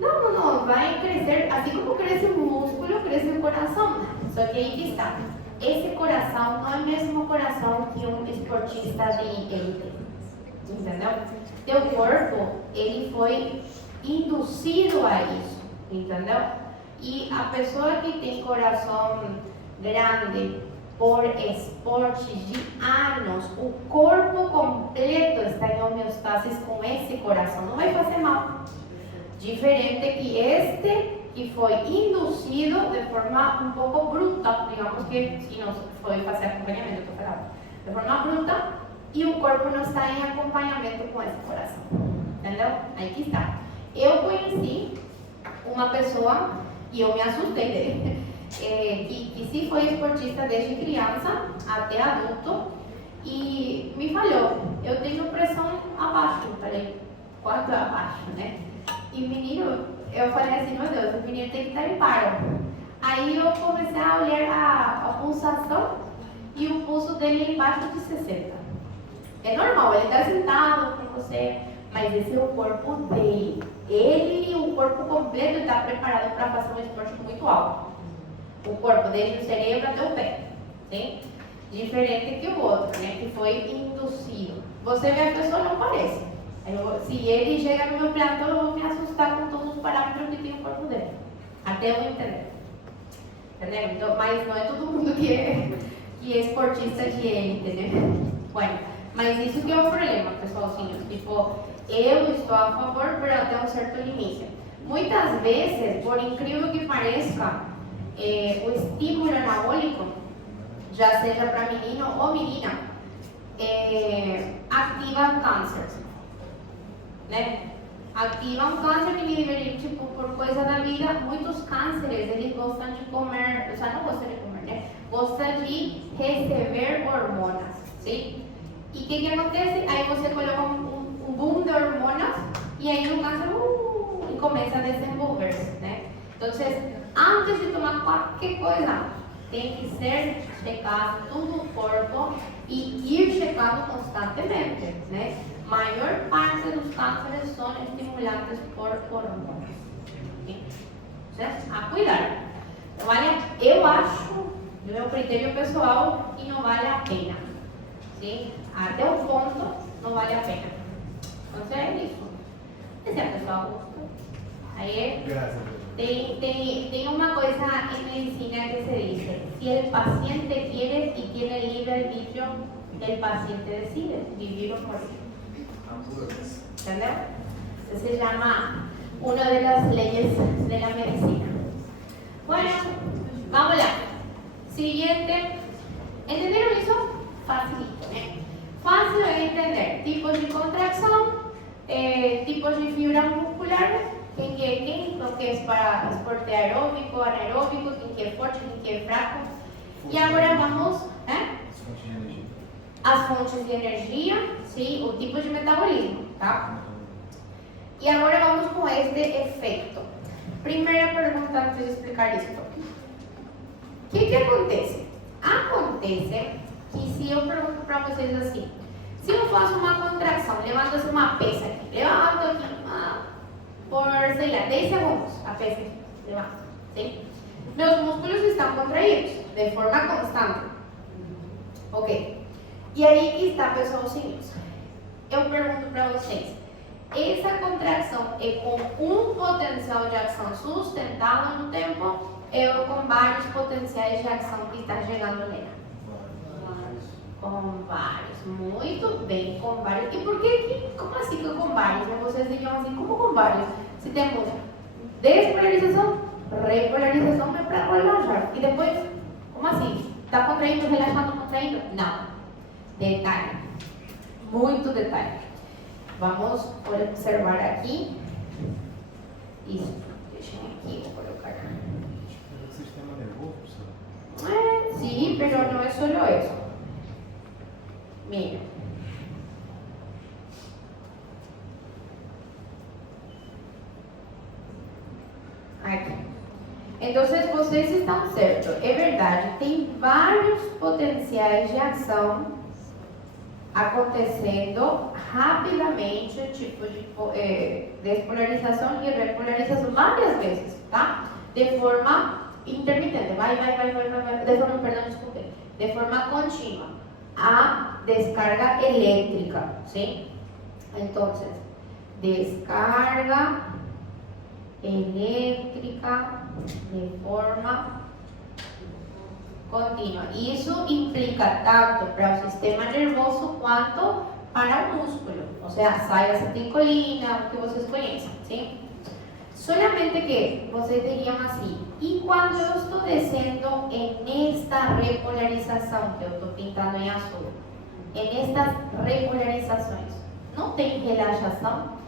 Não, vai crescer, assim como cresce o músculo, cresce o coração. Só que aí que está. Esse coração não é o mesmo coração que um esportista de elite. Entendeu? Teu corpo, ele foi induzido a isso. Entendeu? E a pessoa que tem coração grande por esportes de anos, o corpo completo está em homeostase com esse coração. Não vai fazer mal. Diferente que este que foi induzido de forma um pouco bruta, digamos que se não foi fazer acompanhamento, estou falando, de forma bruta, e o corpo não está em acompanhamento com esse coração. Entendeu? Aí que está. Eu conheci uma pessoa, e eu me assustei dele, que se foi esportista desde criança até adulto, e me falou, eu tenho pressão abaixo, falei, 4 abaixo, né? E o menino, eu falei assim, meu Deus, o menino tem que estar em paro. Aí eu comecei a olhar a pulsação e o pulso dele é embaixo de 60. É normal, ele está sentado com você, mas esse é o corpo dele. Ele, o corpo completo, está preparado para fazer um esporte muito alto. O corpo, desde o cerebro até o pé. Sim? Diferente que o outro, né? Que foi induzido. Você vê a pessoa, não parece. Se ele chega no meu platô, eu vou me assustar com todos os parâmetros que tem o corpo dele. Até eu entender. Entendeu? Então, mas não é todo mundo que é esportista de elite, né? Bueno, mas isso que é o problema, pessoalzinho. Tipo, eu estou a favor, mas até um certo limite. Muitas vezes, por incrível que pareça, o estímulo anabólico, já seja para menino ou menina, ativa câncer. Né? Ativam câncer e, tipo, por coisa da vida, muitos cânceres, eles gostam de comer, não gostam de comer, né? Gostam de receber hormonas, sim? E o que acontece? Aí você coloca um boom de hormonas e aí o câncer e começa a desenvolver-se, né? Então, antes de tomar qualquer coisa, tem que ser checado todo o corpo e ir checando constantemente, né? Maior parte dos cânceres são estimulantes por hormônios. A cuidar. Eu acho, do meu critério pessoal, que não vale a pena. Sim? Até o ponto, não vale a pena. Então, é isso. Esse é pessoal. Aí, tem uma coisa em medicina que se dice: si el paciente quiere y tiene libre arbitrio, el paciente decide vivir o morir. ¿Entendeu? Eso se llama una de las leyes de la medicina. Bueno, vamos lá. Siguiente. ¿Entendieron eso? Facilito, ¿eh? Fácil de entender. Tipos de contracción, tipos de fibras musculares, quem que es para esporte aeróbico, anaeróbico, quem que é forte, quem que é fraco. E agora vamos, as fontes de energia, sim, o tipo de metabolismo, tá? E agora vamos com este efeito. Primeira pergunta antes de explicar isso. O que acontece? Acontece que se eu pergunto para vocês assim, se eu faço uma contração, levanto uma peça aqui, levanto aqui, por, sei lá, 10 segundos, a peça aqui, levanto, sim? Meus músculos estão contraídos, de forma constante. Ok. E aí que está, pessoalzinhos. Eu pergunto para vocês, essa contração é com um potencial de ação sustentável no tempo ou com vários potenciais de ação que está chegando nela? Com vários. Muito bem, com vários. E por que, como assim que com vários? Vocês diriam assim, como com vários? Se temos despolarização, repolarização é para relaxar. E depois, como assim? Está contraindo, relaxando, contraindo? Não. Detalhe. Muito detalhe. Vamos observar aqui. Isso. Deixem aqui, vou colocar. O sistema nervoso, Sí, pero no es solo eso. Mira. Entonces, vocês estão certos. É verdade, tem vários potenciais de ação acontecendo rapidamente, tipo de despolarização e repolarização várias vezes, tá? De forma intermitente, vai, de forma, perdão, desculpe, de forma contínua. A descarga elétrica, ¿sí? Entonces, descarga elétrica de forma contínua. Isso implica tanto para o sistema nervoso quanto para o músculo. O sea, sai acetilcolina, o que vocês conhecem, ¿sí? Solamente que vocês diriam assim, e quando eu estou descendo em esta repolarização que eu estou pintando em azul, em estas repolarizações, não tem relaxação?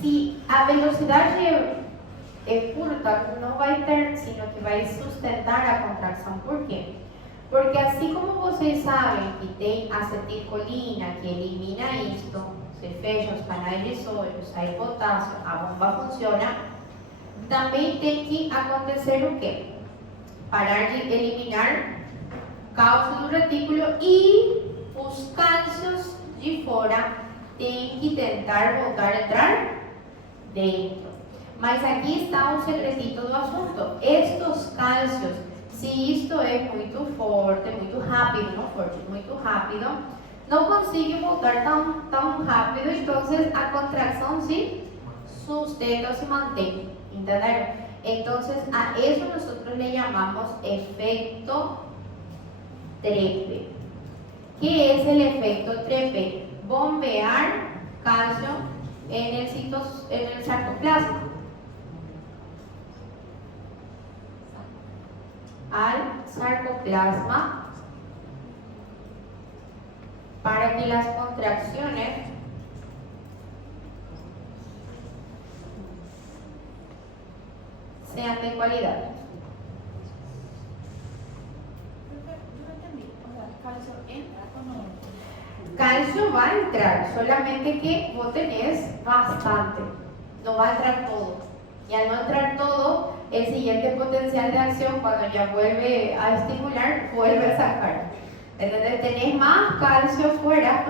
Se a velocidade é curta, não vai ter, sino que vai sustentar a contração. Por quê? Porque assim como vocês sabem que tem acetilcolina que elimina isto, se fecha os canais de sódio, sai potássio, a bomba funciona, também tem que acontecer o quê? Parar de eliminar cálcio do retículo e os cálcios de fora têm que tentar voltar a entrar dentro. Mas aqui está o segredito do assunto. Estes cálcios, se isto é muito forte, muito rápido, não forte, muito rápido, não conseguem voltar tão rápido, então a contração se sustenta, se mantém, entenderam? Então a isso nós le chamamos efecto Treppe. ¿Qué es el efecto Treppe? Bombear calcio en el sarcoplasma. Al sarcoplasma para que las contracciones sean de calidad. ¿Calcio entra o no? Calcio va a entrar, solamente que vos tenés bastante, no va a entrar todo. Y al no entrar todo, el siguiente potencial de acción, cuando ya vuelve a estimular, vuelve a sacar. Entonces tenés más calcio fuera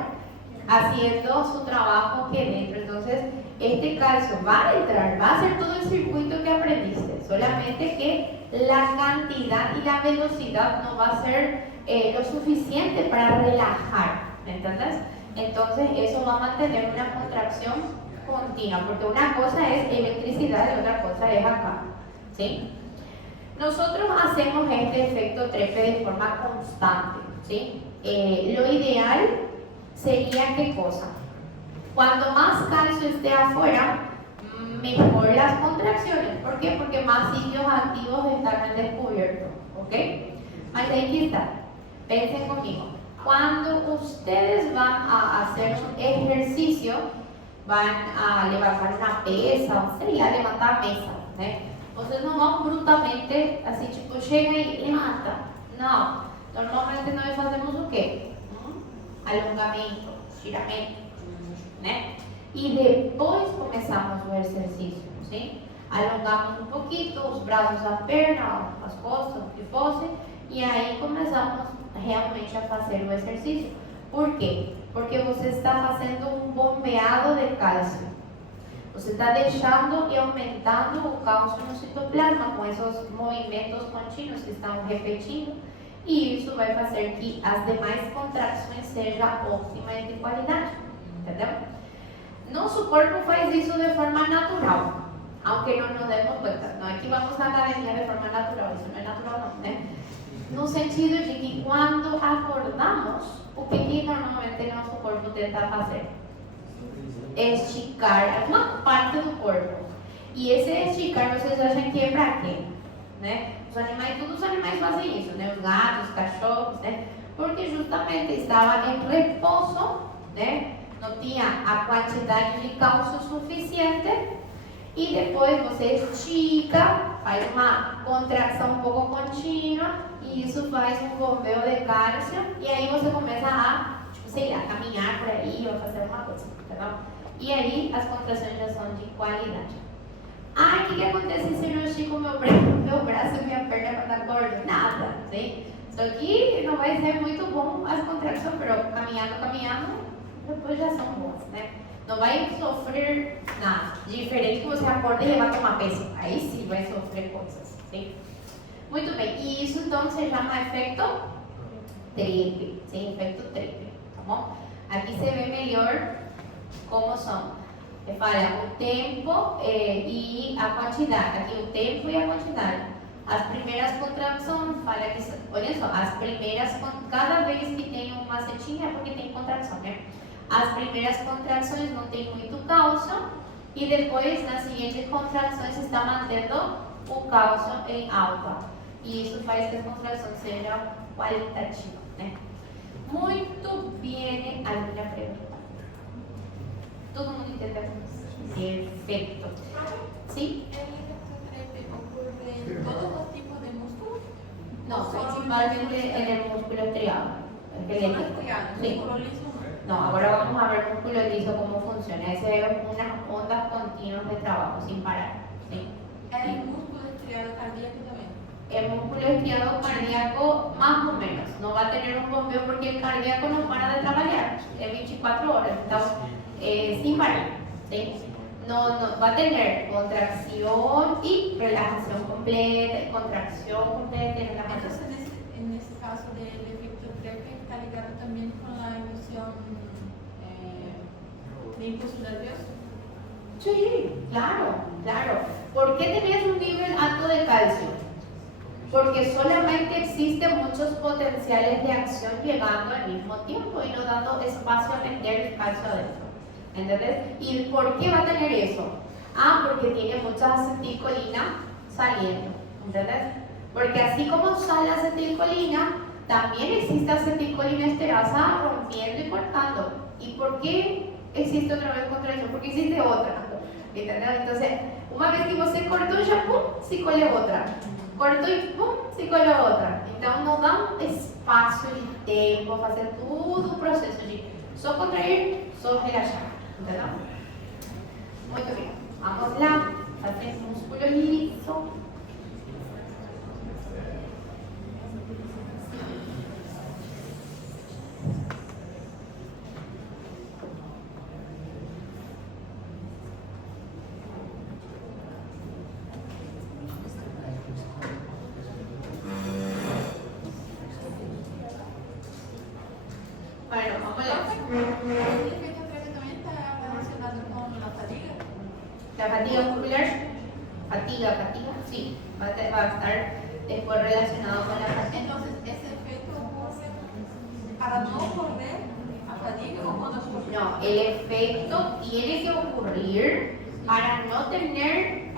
haciendo su trabajo que dentro. Entonces este calcio va a entrar, va a hacer todo el circuito que aprendiste, solamente que la cantidad y la velocidad no va a ser lo suficiente para relajar, ¿me entiendes? Entonces eso va a mantener una contracción continua, porque una cosa es electricidad y otra cosa es acá, ¿sí? Nosotros hacemos este efecto Treppe de forma constante, ¿sí? Lo ideal sería ¿qué cosa? Cuando más calcio esté afuera, mejor las contracciones. ¿Por qué? Porque más sitios activos están al descubierto, ¿ok? Mas ahí está. Piensen conmigo. Cuando ustedes van a hacer un ejercicio, van a levantar una pesa, sería levantar mesa, ¿eh? Vocês não vão brutamente, assim, tipo, chega e levanta. Não. Normalmente nós fazemos o quê? Alongamento, estiramento, né? E depois começamos o exercício, sim? Alongamos um pouquinho, os braços, a perna, as costas, o que fosse, e aí começamos realmente a fazer o exercício. Por quê? Porque você está fazendo um bombeado de cálcio. Você está deixando e aumentando o cálcio no citoplasma com esses movimentos contínuos que estão repetindo, e isso vai fazer que as demais contrações sejam ótimas e de qualidade, entendeu? Nosso corpo faz isso de forma natural, aunque não nos demos conta. Não é que vamos na academia de forma natural, isso não é natural não, né? No sentido de que quando acordamos, o que normalmente nosso corpo tenta fazer? Esticar alguma parte do corpo. E esse esticar, vocês acham que é para quê? Né? Os animais, todos os animais fazem isso, né? Os gatos, os cachorros, né? Porque justamente estavam em repouso, né? Não tinha a quantidade de cálcio suficiente, e depois você estica, faz uma contração um pouco contínua, e isso faz um bombeio de cálcio, e aí você começa a, tipo, sei lá, caminhar por aí ou fazer alguma coisa, tá? E aí as contrações já são de qualidade. Ah, o que acontece se eu estico meu braço? ¿sí? So, aquí não vai ser muito bom as contrações, pero caminhando, depois já são boas, né? Não vai sofrer nada. Diferente que você acorda e vai tomar peso. Aí sim vai sofrer coisas, sim? Muito bem. E isso então se chama efeito triple, sim? Efeito triple, tá bom? Aqui você vê melhor como são. Fala o tempo e a quantidade. Aqui o tempo e a quantidade. As primeiras contrações, fala que, olha só, as primeiras, cada vez que tem uma setinha é porque tem contração, né? As primeiras contrações não tem muito cálcio e depois nas seguintes contrações está mantendo o cálcio em alta. E isso faz que as contrações sejam qualitativas, né? Muito bem, alguma pergunta? Todo mundo entendeu? Perfeito. Sim? ¿Ocurre en todos los tipos de músculos? No, principalmente en el músculo estriado. Solo estriado, Sí. músculo liso. No, ahora vamos a ver músculo liso cómo funciona. Ese es unas ondas continuas de trabajo sin parar. ¿Sí? ¿El músculo estriado cardíaco también? El músculo estriado cardíaco más o menos. No va a tener un bombeo porque el cardíaco no para de trabajar. Es 24 horas. Está sin parar. ¿Sí? No va a tener contracción y relajación completa, y contracción completa y relajación. Entonces, en ese caso del efecto Treppe está ligado también con la emisión de impulso nervioso. Sí, claro. ¿Por qué tenés un nivel alto de calcio? Porque solamente existen muchos potenciales de acción llegando al mismo tiempo y no dando espacio a meter el calcio adentro. ¿Entendés? ¿Y por qué va a tener eso? Porque tiene mucha acetilcolina saliendo. ¿Entendés? Porque así como sale acetilcolina, también existe acetilcolina esterasa rompiendo y cortando. ¿Y por qué existe otra vez contracción? Porque existe otra. ¿Entendés? Entonces, una vez que você cortou, já pum, se colhe outra. Cortou e pum, se colhe outra. Então, não dá um espaço de tempo para fazer todo o processo de só contrair, só relaxar. ¿Entendeu? Muito bem. Vamos lá. Fazer músculo liso. Bueno, vamos lá. ¿El efecto Treppe también está relacionado con la fatiga? La fatiga muscular, fatiga, sí, va a estar después relacionado con la fatiga. Entonces, ¿ese efecto ocurre para no correr a fatiga o cuando ocurre? No, el efecto tiene que ocurrir para no tener,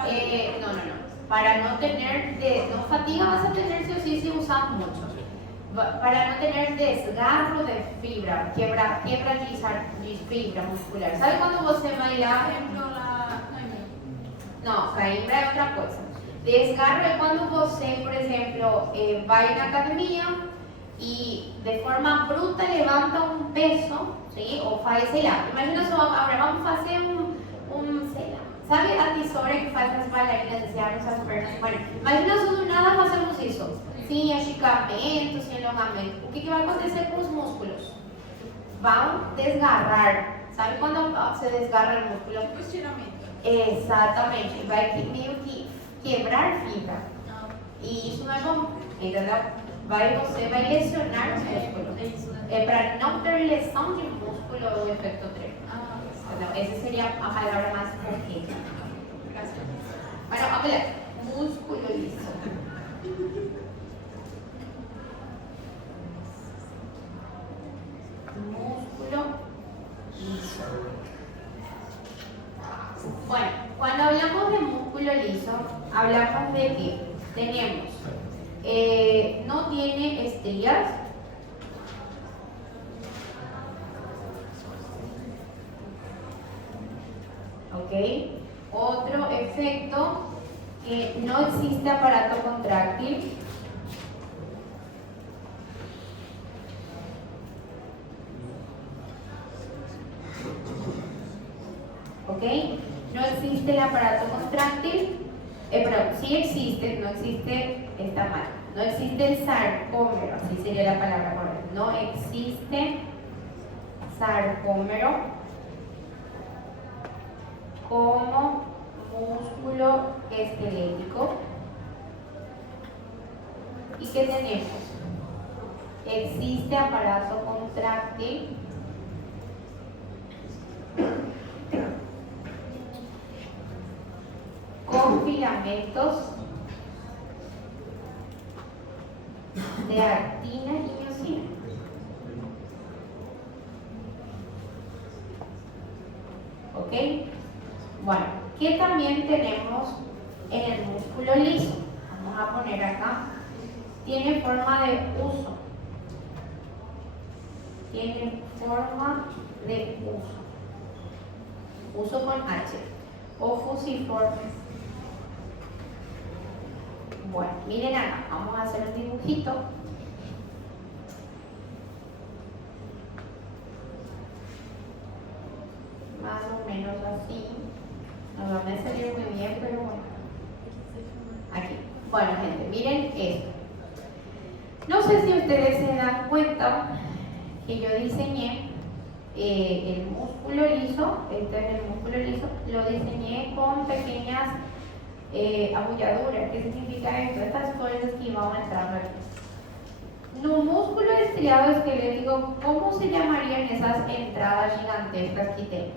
para no tener, no fatiga vas a tener si o sí si usas mucho. Para no tener desgarro de fibra, quebradiza de fibra muscular. ¿Sabe cuando você vai lá? Por ejemplo, la cãibra. Não, cãibra é outra coisa. Desgarro é quando você, por exemplo, vai na academia e de forma bruta levanta um peso, ¿sí? Ou faz, sei lá, imagina só, agora vamos fazer sei lá, sabe a tesoura que faz as bailarinas, se abrem as pernas? Bueno, imagina só do nada fazemos isso, sem esticamento, sem alongamento. O que vai acontecer com os músculos? Vão desgarrar. Sabe quando se desgarra o músculo? Tipo estiramento. Exatamente, vai meio que quebrar fibra. Ah, E isso não é bom, entendeu? Você vai lesionar os músculos. é isso, né? É para não ter lesão de músculo o efeito Treppe. Ah, Entendeu? Essa seria a palavra mais correta. gracias. Agora, vamos lá. Músculo liso. Músculo liso. Bueno, cuando hablamos de músculo liso, hablamos de que tenemos, no tiene estrías, ¿ok? Otro efecto, que no existe aparato contráctil. ¿Ok? No existe el aparato contráctil. Perdón, sí existe, no existe, está mal. No existe el sarcómero, así sería la palabra correcta. No existe sarcómero como músculo esquelético. ¿Y qué tenemos? Existe aparato contráctil con filamentos de actina y miosina. ¿Ok? Bueno, ¿qué también tenemos en el músculo liso? Vamos a poner acá. Tiene forma de uso. Tiene forma de uso. Uso con H. O fusiforme. Bueno, miren acá. Vamos a hacer un dibujito. Más o menos así. No va a salir muy bien, pero bueno. Aquí. Bueno, gente, miren esto. No sé si ustedes se dan cuenta que yo diseñé el músculo liso, este es el músculo liso, lo diseñé con pequeñas abulladuras. ¿Qué significa esto? Estas cosas que iban entrando aquí. No músculo estriado esquelético, ¿cómo se llamarían esas entradas gigantescas que tengo?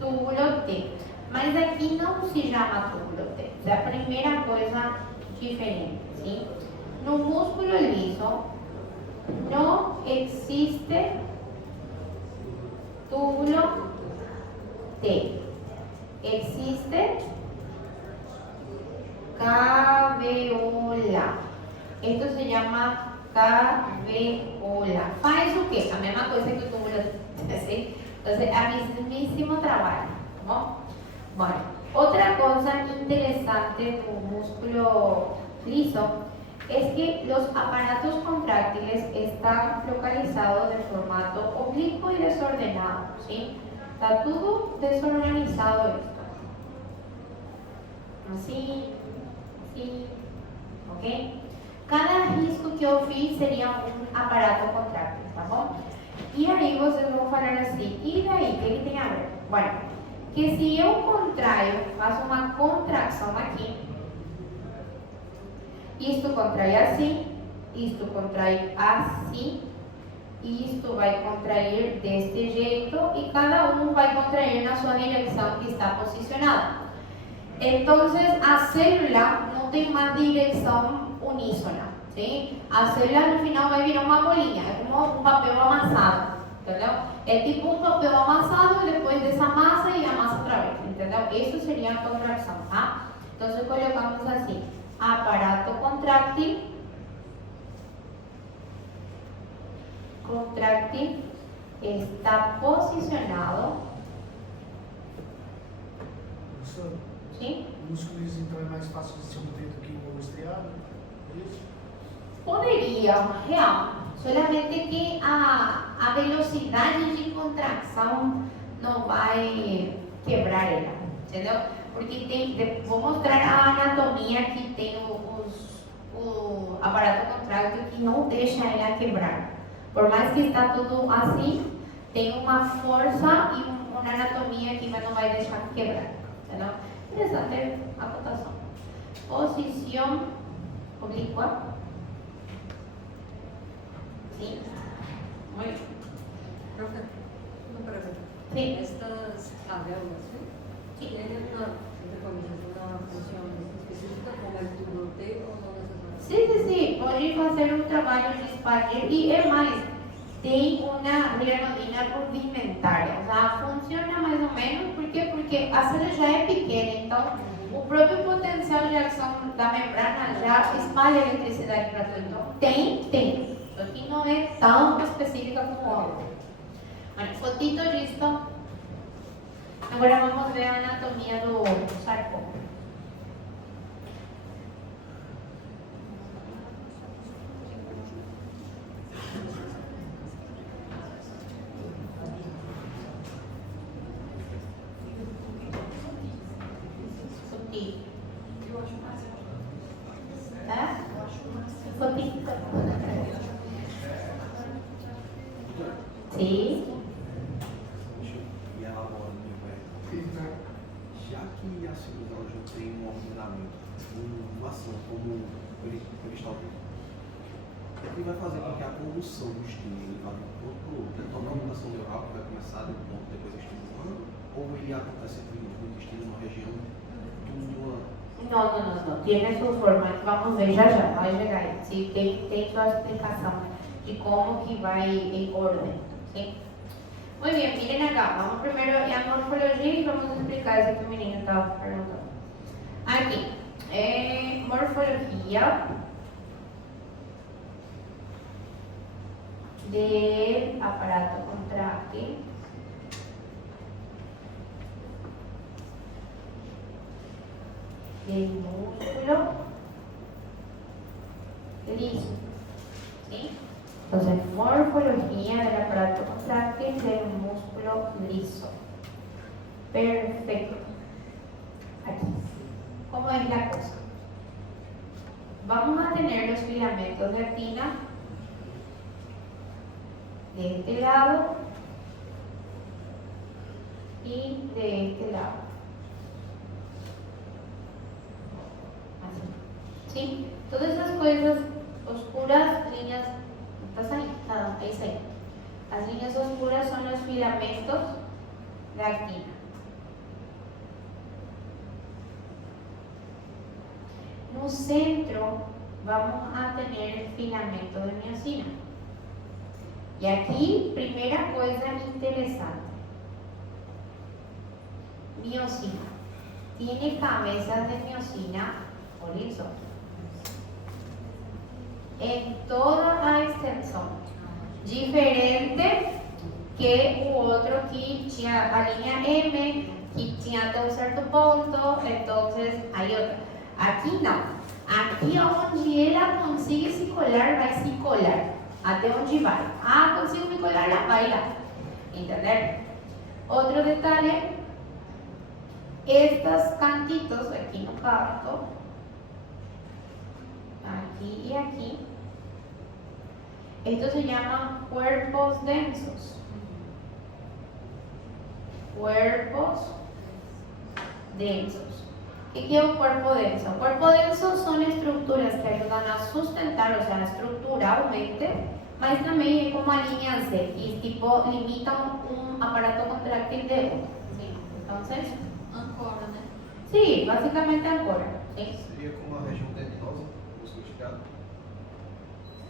Túbulo T. Mas aquí no se llama túbulo T. O sea, primera cosa diferente, ¿sí? No músculo liso no existe túbulo T. Existe caveola. Esto se llama caveola. ¿Para eso qué? La misma cosa que el túbulo T, ¿sí? Entonces, a mismísimo trabajo, ¿no? Bueno, otra cosa interesante de un músculo liso es que los aparatos contráctiles están localizados de formato oblicuo y desordenado, ¿sí? Está todo desorganizado esto. Así, así, ¿ok? Cada risco que yo fiz sería un aparato contráctil, ¿no? E aí vocês vão falar assim, e daí, o que ele tem a ver? Bueno, que se eu contraio, faço uma contração aqui, isto contrai assim, isto contrai assim, isto vai contrair deste jeito e cada um vai contrair na sua direção que está posicionada. Então, a célula não tem uma direção uníssona, ¿sí? A célula no final vai virar uma bolinha, é como um papel amassado, entendeu? É tipo um papel amassado e depois desamassa e amassa outra vez, entendeu? Isso seria a contração, tá? Então, colocamos assim, aparato contráctil, está posicionado. Sim? O músculo liso, então, é mais fácil de ser movido do que o estriado? É isso? Poderia, real. Solamente que a velocidade de contração não vai quebrar ela, entendeu? Porque tem, vou mostrar a anatomia que tem o aparato contráctil que não deixa ela quebrar. Por mais que está tudo assim, tem uma força e uma anatomia que não vai deixar quebrar, entendeu? Interessante a cotação. Posição oblíqua. Sim. Muito bem. Profe, una pregunta. Sí. Estas cavernas, ¿sí? ¿Tienen entre comillas, una función específica como el túbulo T o no necesariamente? Sim. Pode fazer um trabalho de Spallier e é mais, tem uma granulina rudimentar, o sea, funciona mais ou menos, por quê? Porque a célula já é pequena, então o próprio potencial de ação da membrana já espalha eletricidade para tudo. Então, tem, só que não é tão específica como a outra. Bueno, fotito listo. Agora vamos ver a anatomia do sarcoma. Fotito. ¿Sí? E ela mora no meu pé. Já que a segunda já tem um ordenamento, uma ação como cristalino, o que vai fazer com que a condução do estímulo vá de um ponto para o outro? Então, a comunicação neural que vai começar de um ponto depois estimulando, ou ele acontece no intestino, numa região de uma. No. Tiene su forma. Vamos ver ya. Vai chegar aí. Sí, tem sua explicação de como que vai em ordem. ¿Sí? Muy bien, miren acá. Vamos primero a morfología y vamos a explicar eso que o menino estaba preguntando. Aquí, morfología del aparato contráctil. Del músculo liso. ¿Sí? Entonces, morfología del aparato contráctil del músculo liso. Perfecto. Aquí. ¿Cómo es la cosa? Vamos a tener los filamentos de actina de este lado y de este lado. ¿Sí? Todas esas cosas oscuras, líneas, ¿estás ahí? Nada, ahí está. Las líneas oscuras son los filamentos de actina. En un centro vamos a tener el filamento de miosina. Y aquí, primera cosa interesante. Miosina. Tiene cabezas de miosina o liso. En toda la extensión, diferente que o otro que tinha a línea M, que tinha até um certo ponto, entonces hay otra. Aquí no. Aquí onde ela consigue se colar, vai se colar. Até onde vai. Ah, consigo me colar lá, vai lá. ¿Entender? Otro detalle, estos cantitos aquí no canto, aquí y aquí, estos se llaman cuerpos densos. Cuerpos densos. ¿Qué es un cuerpo denso? Cuerpo denso son estructuras que ayudan a sustentar, o sea, la estructura aumente, mas también es como alinearse y tipo limitan un aparato contráctil de uno. ¿Sí? Entonces, Ancora, né? sí, básicamente ancora. ¿Sí? Seria como a região tendinosa, músculo esticado.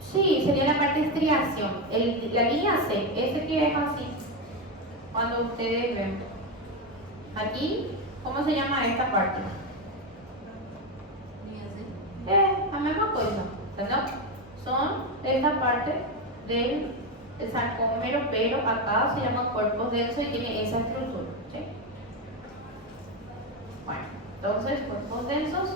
Sí, sería la parte de estriación. La línea C, ese que es así. Cuando ustedes ven. Aquí, ¿cómo se llama esta parte? Linha Z. La misma cosa, ¿entendés? Son esta parte del sarcómero, pero acá se llama cuerpos densos y tiene esa estructura. ¿Sí? Bueno, entonces, cuerpos densos,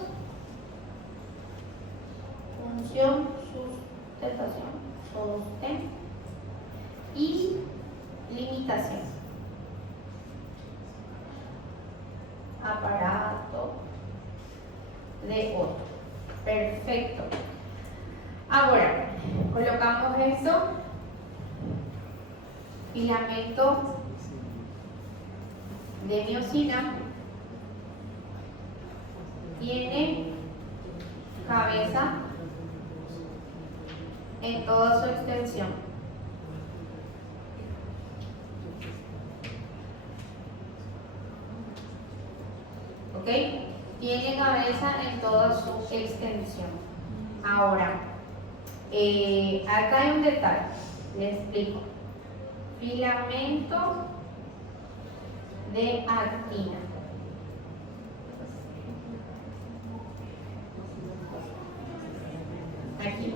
función, sustentación, sostén y limitación. Aparato de otro. Perfecto. Ahora, colocamos esto. Filamento de miosina tiene cabeza en toda su extensión. ¿Ok? Tiene cabeza en toda su extensión. Ahora, acá hay un detalle, les explico. Filamento de actina. Aquí.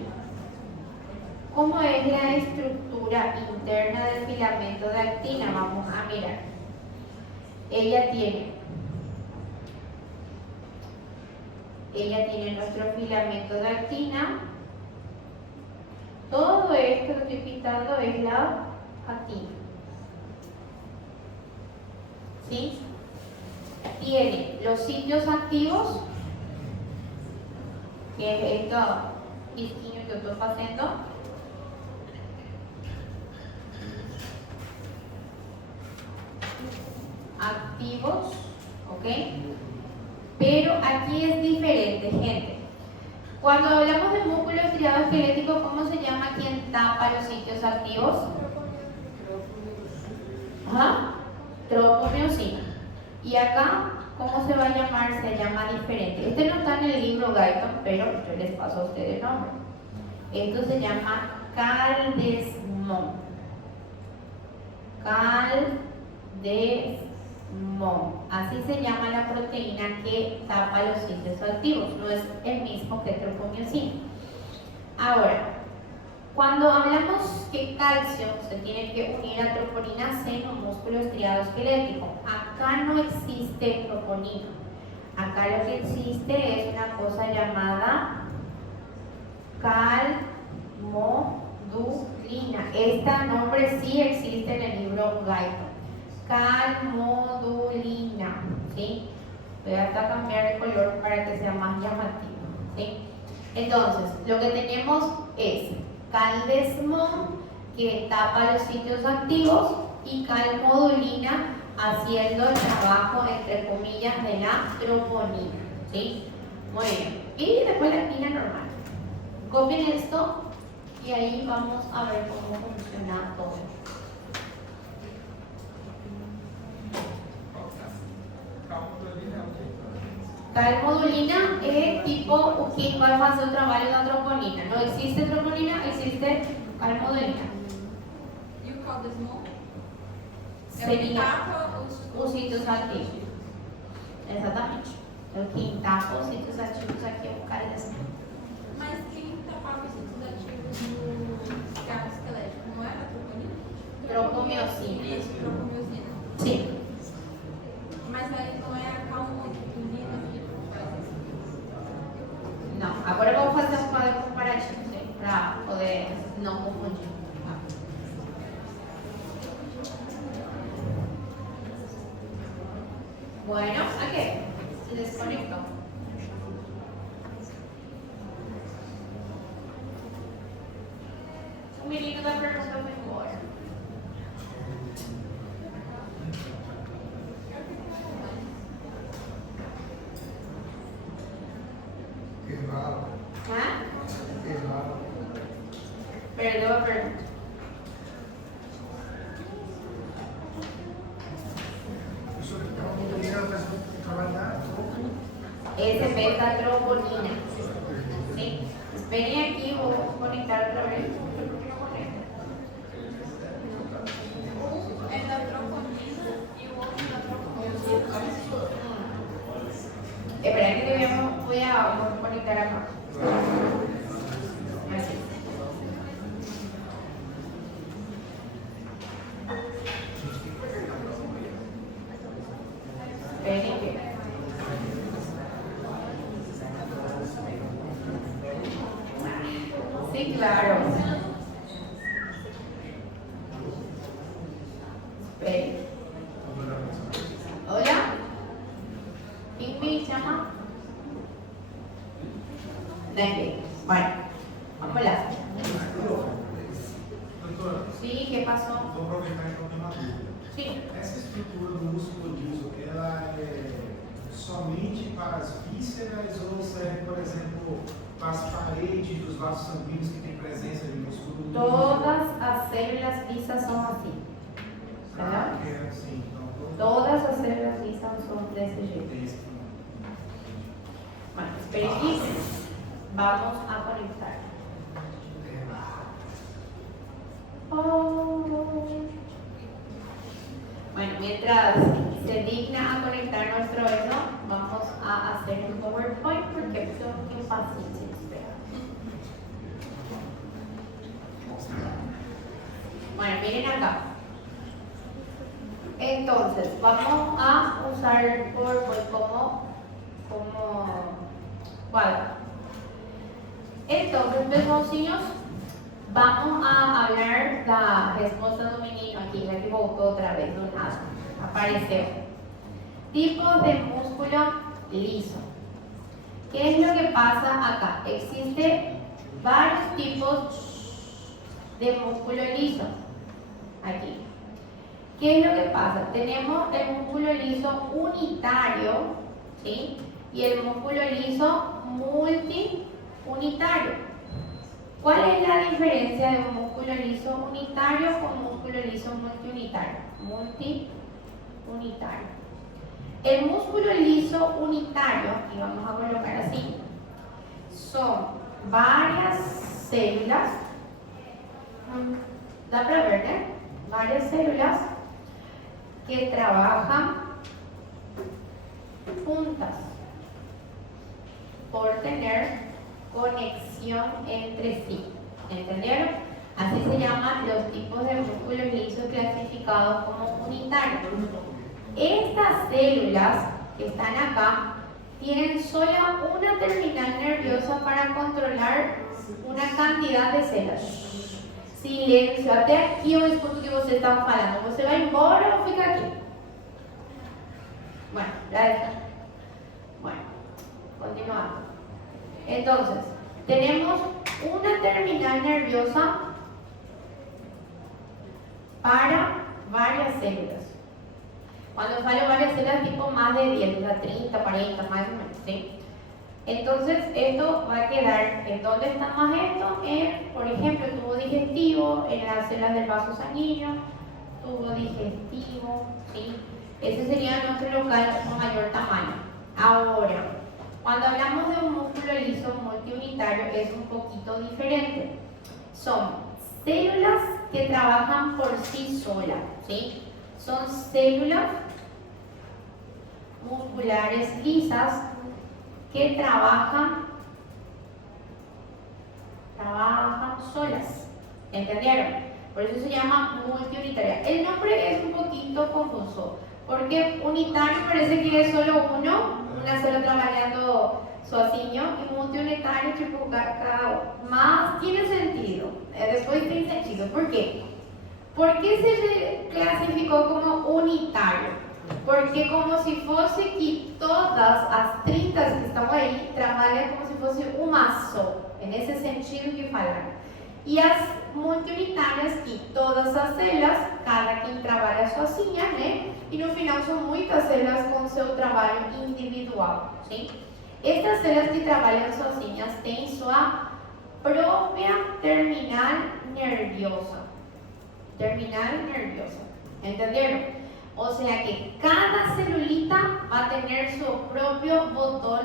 ¿Cómo es la estructura interna del filamento de actina? Vamos a mirar. Ella tiene nuestro filamento de actina. Todo esto que estoy pintando es la actina. ¿Sí? Tiene los sitios activos, que es esto isquinho que estoy haciendo. activos, ¿ok? Pero aquí es diferente, gente. Cuando hablamos de músculo estriado esquelético, ¿cómo se llama quien tapa los sitios activos? Ajá, tropomiosina. Y acá, ¿cómo se va a llamar? Se llama diferente. Este no está en el libro Guyton, pero yo les paso a ustedes el nombre. Esto se llama caldesmón. Caldesmón. Así se llama la proteína que tapa los sitios activos. No es el mismo que tropomiosina. Ahora, cuando hablamos que calcio se tiene que unir a troponina C en un músculo estriado esquelético, acá no existe troponina. Acá lo que existe es una cosa llamada calmodulina. Este nombre sí existe en el libro Guyton. Calmodulina, ¿sí? Voy hasta cambiar de color para que sea más llamativo, ¿sí? Entonces, lo que tenemos es caldesmón, que tapa los sitios activos, y calmodulina haciendo el trabajo, entre comillas, de la troponina, ¿sí? Muy bien. Y después la quina normal. Copien esto y ahí vamos a ver cómo funciona todo. Calmodulina es tipo quien va a hacer un trabajo de troponina. No existe troponina, existe calmodulina. E o caldesmon? É o que Seria tapa os sítios ativos. Exatamente. É o que tapa os sítios ativos aqui, é o caldesmon. Mas quem tapava os sítios ativos no cigarro esquelético não era a troponina? Tropomiosina. Isso, tropomiosina. Sim. Mas aí não é a calmodulina que faz isso. Não. Agora eu vou fazer um quadro comparativo, né? Para poder não confundir. Tá? Bueno, ok. Se desconectó. O menino da pergunta foi embora. Errado. Hã? Errado. Perdeu a pergunta. Professor, então, a motorista ela faz o trabalho da tropa. Ese es beta-troponina. ¿Sí? Esperen aquí, voy a conectar otra vez. Um é da troponina e o outro da tropomiosina. Espera que voy a conectar acá. Así. Esperen que... Sí, claro. Esperen. Hola. ¿Quién me llama? Nadie. Bueno, vamos lá. Doutora, Sí, ¿qué pasó? vou aproveitar então tem uma dúvida. Sí. Essa estrutura do músculo liso, ela é somente para as vísceras ou serve, por exemplo, para as paredes dos vasos sanguíneos que tem presença de músculo liso? Todas as células lisas son así. ¿Verdad? Que é assim, então, Todas as células lisas son desse jeito. tem esse problema. Bueno, esperen aquí. Vamos a conectar. Oh. Bueno, mientras se digna a conectar nuestro eso, vamos a hacer un PowerPoint porque es un paciencia. Espera. Bueno, miren acá. Entonces, vamos a usar el PowerPoint como cuadro. Entonces, pezoncillos, vamos a hablar la respuesta de un menino aquí, la que voltó otra vez, do nada. Apareció. Tipos de músculo liso. ¿Qué es lo que pasa acá? Existen varios tipos de músculo liso. Aquí. ¿Qué es lo que pasa? Tenemos el músculo liso unitario, ¿sí? Y el músculo liso multiunitario. ¿Cuál es la diferencia de un músculo liso unitario con músculo liso multiunitario? Multiunitario. El músculo liso unitario, y vamos a colocar así, son varias células, da para ver, ¿eh? Varias células que trabajan juntas por tener conexión entre sí. ¿Entendieron? Así se llaman los tipos de músculos lisos clasificados como unitarios. Estas células que están acá tienen solo una terminal nerviosa para controlar una cantidad de células. Silencio, até aqui eu escuto o que vocês estão falando. Você vai embora ou fica aqui? Bueno, ya está. Bueno, continuamos. Entonces, tenemos una terminal nerviosa para varias células. Cuando falo varias células, tipo más de 10, o sea, 30, 40, más o menos, ¿sí? Entonces, esto va a quedar, ¿en dónde está más esto? En, por ejemplo, el tubo digestivo, en las células del vaso sanguíneo, tubo digestivo, ¿sí? Ese sería nuestro local con mayor tamaño. Ahora, cuando hablamos de un músculo liso multiunitario, es un poquito diferente. Son células que trabajan por sí solas, ¿sí? Son células musculares lisas que trabajan solas. ¿Entendieron? Por eso se llama multiunitaria. El nombre es un poquito confuso, porque unitario parece que es solo uno, una célula trabajando sozinho, y multiunitario tipo cada más tiene sentido. Después tiene sentido. ¿Por qué? ¿Por qué se clasificó como unitario? Porque como si fosse que todas as 30 que estão aí trabalham como se fosse uma só, é nesse sentido que falaram. E as multiunitárias, que todas as células, cada quem trabalha sozinha, né? E no final são muitas células com seu trabalho individual, sim? Estas células que trabalham sozinhas têm sua própria terminal nerviosa. ¿Entendieron? O sea que cada celulita va a tener su propio botón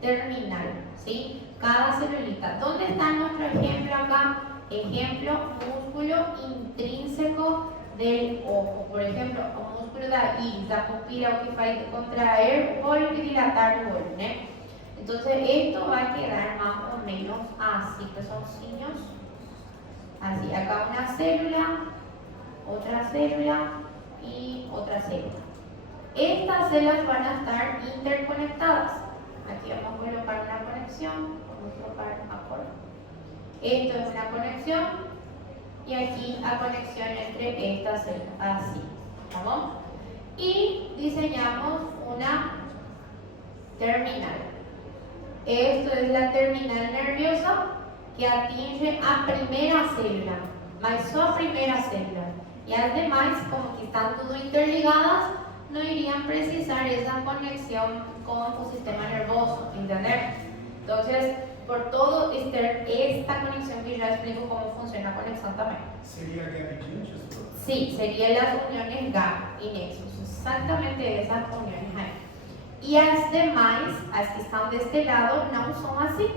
terminal, ¿sí? Cada celulita. ¿Dónde está nuestro ejemplo acá? Ejemplo, músculo intrínseco del ojo. Por ejemplo, o músculo da íris, da pupila, o que faz contraer o olho y dilatar el olho, ¿no? Entonces esto va a quedar más o menos así, que son signos así. Acá una célula, otra célula y otra célula. Estas células van a estar interconectadas. Aquí vamos a colocar una conexión, vamos a colocar acorde. Esto es una conexión y aquí la conexión entre estas células, así. ¿Vamos? Y diseñamos una terminal. Esto es la terminal nerviosa que atinge a primera célula, mas só a primera célula. Y las demás, como que están todo interligadas, no irían a precisar esa conexión con el sistema nervioso, ¿entender? Entonces, por todo esta conexión que ya explico cómo funciona la conexión también. ¿Sería gavidiantes? Sí, serían las uniones GAP y nexos, exactamente esas uniones ahí. Y las demás, las que están de este lado, no son así.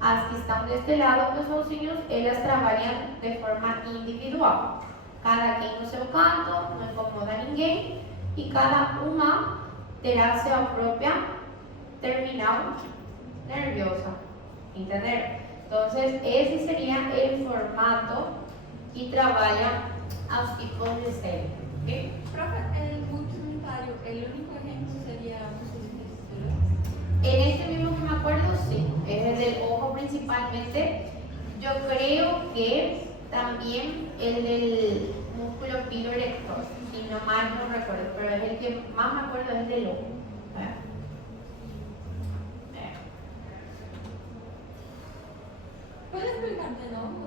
Las que están de este lado, los osíneos, ellas trabajan de forma individual. Cada quem no seu canto, não incomoda ninguém, e cada uma terá sua própria terminal nerviosa. ¿Entenderam? Então, esse seria o formato que trabalha os tipos de células. ¿Okay? Profe, el multiunitario, el único ejemplo sería muscular. En este mismo que me acuerdo, sí, es el del ojo principalmente. Yo creo que también el del músculo piloerector, si no mal no recuerdo, pero es el que más me acuerdo, es el del ojo. ¿Puedes explicar de nuevo?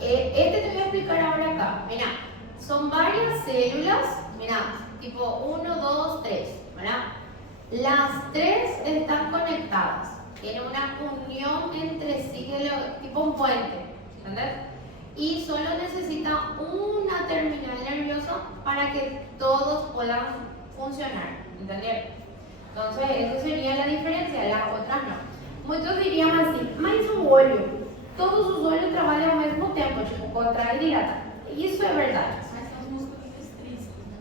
Este te voy a explicar ahora acá. Mira, son varias células, mira, tipo 1, 2, 3, ¿verdad? Las tres están conectadas, tienen una unión entre sí, tipo un puente, ¿entendés? Y solo necesita una terminal nerviosa para que todos puedan funcionar, ¿entendieron? Entonces, eso sería la diferencia, las otras no. Muchos dirían así, mas o olho, todos os olhos trabalham ao mesmo tempo, tipo, contrai e dilata. Isso é verdade. Mas são os músculos extrínsecos, né?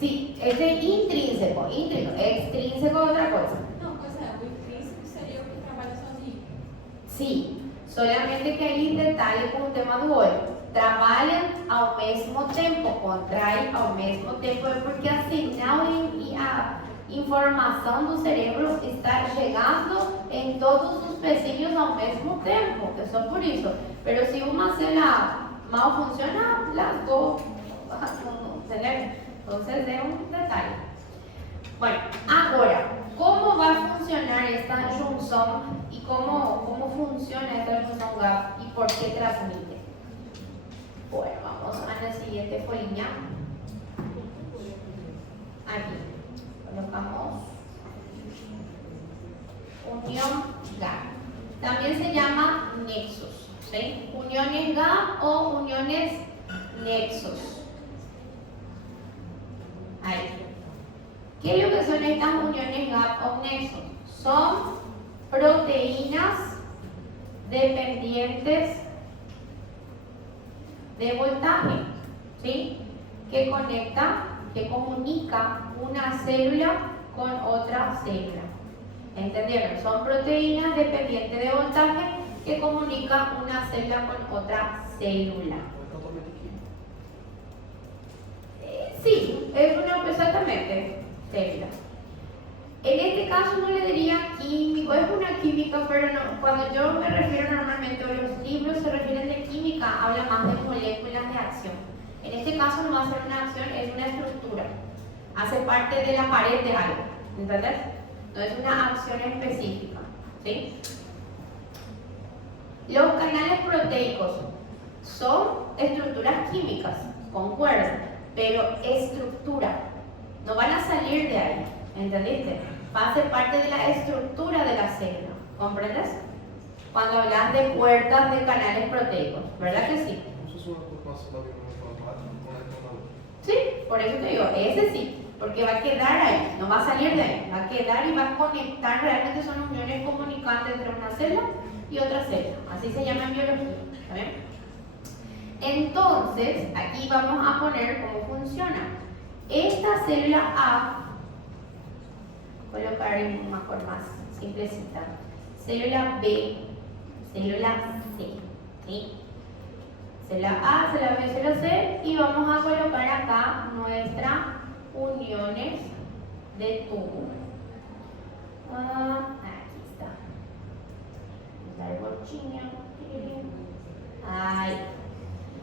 Sí, ese es intrínseco, extrínseco es otra cosa. Não, pois é, o intrínseco seria o que trabalha sozinho. Sí, solamente que hay detalle con el tema do olho. Trabalham ao mesmo tempo, contraem ao mesmo tempo, é porque a sinal e a informação do cérebro está chegando em todos os pezinhos ao mesmo tempo, é só por isso. Pero se uma célula mal funciona, las dos no tener. Entonces es un detalle. Bueno, ahora, ¿cómo va a funcionar esta junción y cómo funciona esta junción GAP y por qué transmite? Bueno, vamos a la siguiente folía. Aquí colocamos unión GAP. También se llama nexos, ¿sí? Uniones GAP o uniones nexos. Ahí. ¿Qué es lo que son estas uniones GAP o nexos? Son proteínas dependientes de voltaje, ¿sí? Que comunica una célula con otra célula. ¿Entendieron? Son proteínas dependientes de voltaje que comunican una célula con otra célula. Totalmente químico. Sí, es una exactamente célula. En este caso no le diría químico, es una química, pero no, cuando yo me refiero normalmente a los libros se refieren de química, habla más de moléculas de acción. En este caso no va a ser una acción, es una estructura. Hace parte de la pared de algo, ¿entendés? No es una acción específica, ¿sí? Los canales proteicos son estructuras químicas, concuerdo, pero estructura. No van a salir de ahí, ¿entendiste? Va a ser parte de la estructura de la célula, ¿comprendes? Cuando hablas de puertas de canales proteicos, ¿verdad que sí? Como se fosse uma população da biomecânica conectando a outra. Sí, por eso te digo, ese sí, porque va a quedar ahí, no va a salir de ahí, va a quedar y va a conectar, realmente son uniones comunicantes entre una célula y otra célula, así se llama en biología, ¿está bien? Entonces, aquí vamos a poner cómo funciona. Esta célula A, colocar en una forma más simplecita, célula B, célula C, ¿sí? Célula A, célula B, célula C, y vamos a colocar acá nuestras uniones de tubo. Aquí está. El bolchinho. Ahí.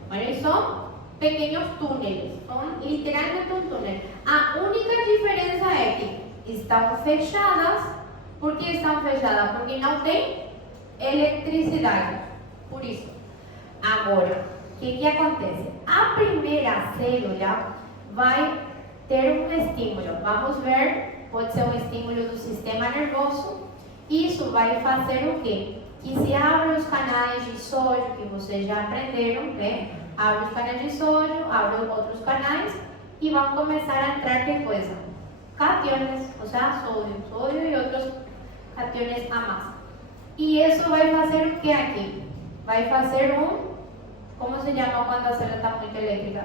Bueno, y son pequeños túneles, son literalmente un túnel. A única diferença é que estão fechadas. Por que estão fechadas? Porque não tem eletricidade. Por isso. Agora, o que acontece? A primeira célula vai ter um estímulo. Vamos ver, pode ser um estímulo do sistema nervoso. Isso vai fazer o quê? Que se abram os canais de sódio, que vocês já aprenderam, né? Abre os canais de sódio, abre outros canais e vão começar a entrar que coisa? Cationes, ou seja, sódio e outros cationes a mais. E isso vai fazer o que aqui? Vai fazer como se chama quando a célula está muito elétrica?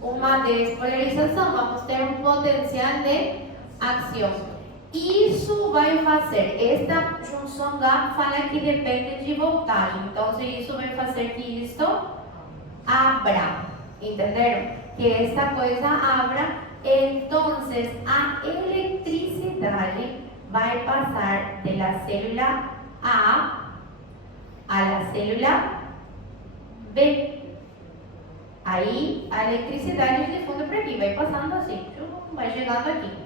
Uma despolarização, vamos ter um potencial de ação. Isso vai fazer, esta junção GAP fala que depende de voltagem, então isso vai fazer que isto abra, entenderam? Que esta coisa abra, então a eletricidade vai passar da célula A à célula B. Aí a eletricidade de fundo para aqui, vai passando assim, vai chegando aqui.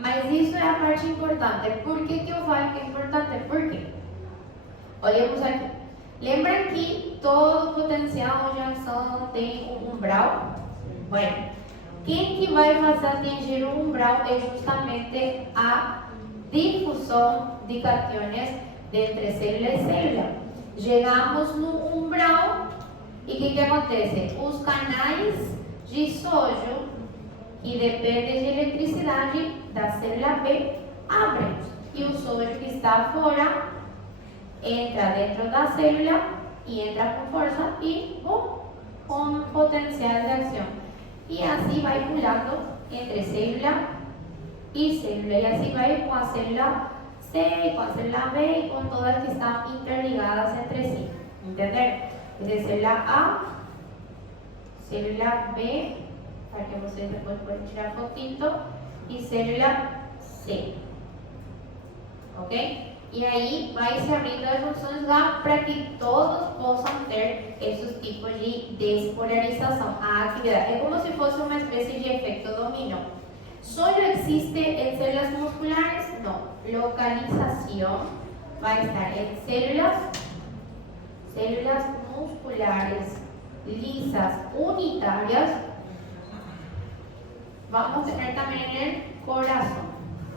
Mas isso é a parte importante. Por que eu falo que é importante? Por quê? Olhemos aqui. Lembra que todo potencial de ação tem um umbral? Bueno, quem que vai fazer atingir o umbral é justamente a difusão de cationes de entre célula e célula. Chegamos no umbral e o que acontece? Os canais de sódio, que dependem de eletricidade da célula B, abrem. E o sódio que está fora entra dentro da célula e entra com força e com potencial de ação. E assim vai pulando entre célula e célula. E assim vai com a célula C, com a célula B e com todas que estão interligadas entre si. Entenderam? Desde célula A, célula B, para que vocês depois podem tirar fotito, e célula C. Ok? E aí vai se abrindo as funções lá para que todos possam ter esses tipos de despolarização. A atividade é como se fosse uma espécie de efeito dominó. Só existe em células musculares? Não. Localização vai estar em células musculares lisas unitarias. Vamos a tener también en el corazón.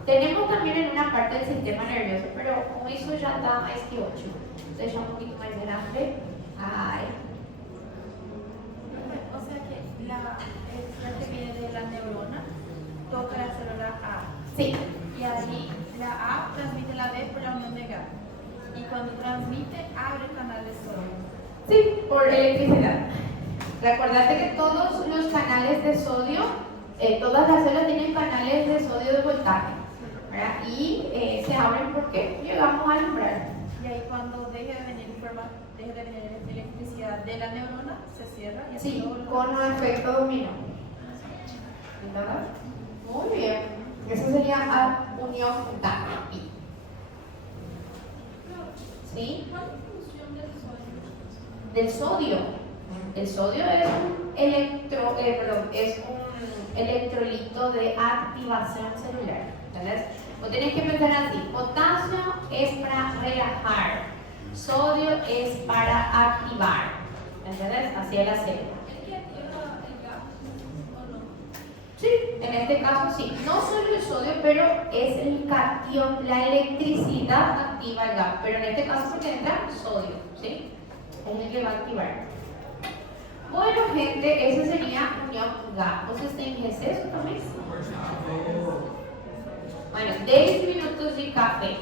Tenemos también en una parte del sistema nervioso, pero con eso ya está más que 8. Entonces ya un poquito más grande. Ay. O sea que la electricidad que viene de la neurona toca la célula A. Sí, Y allí la A transmite la B por la unión de GAP. Y cuando transmite, abre el canal de sodio. sí, por electricidad. Recordate que todos los canales de sodio, todas las células tienen canales de sodio de voltaje, ¿verdad? Y se abren porque llegamos al umbral. Y ahí cuando deje de venir electricidad de la neurona, se cierra y así Sí, todo lo- con el efecto dominó. ¿Verdad? Muy bien. Eso sería a unión gamma. ¿Sí? ¿Cuál es la función del sodio? Del sodio. El sodio es un electrolito de activación celular. ¿Entendés? Vos tenés que pensar así: potasio es para relajar, sodio es para activar. ¿Entendés? Así es la célula. ¿Es que activa el GAP o no? Sí, en este caso sí. No solo el sodio, pero es el cation, la electricidad activa el gas. Pero en este caso porque entra sodio, ¿sí? Es el que va a activar. Bueno, gente, esa sería unión gas. ¿Vocês têm recesso também? Bueno, 10 minutos de café.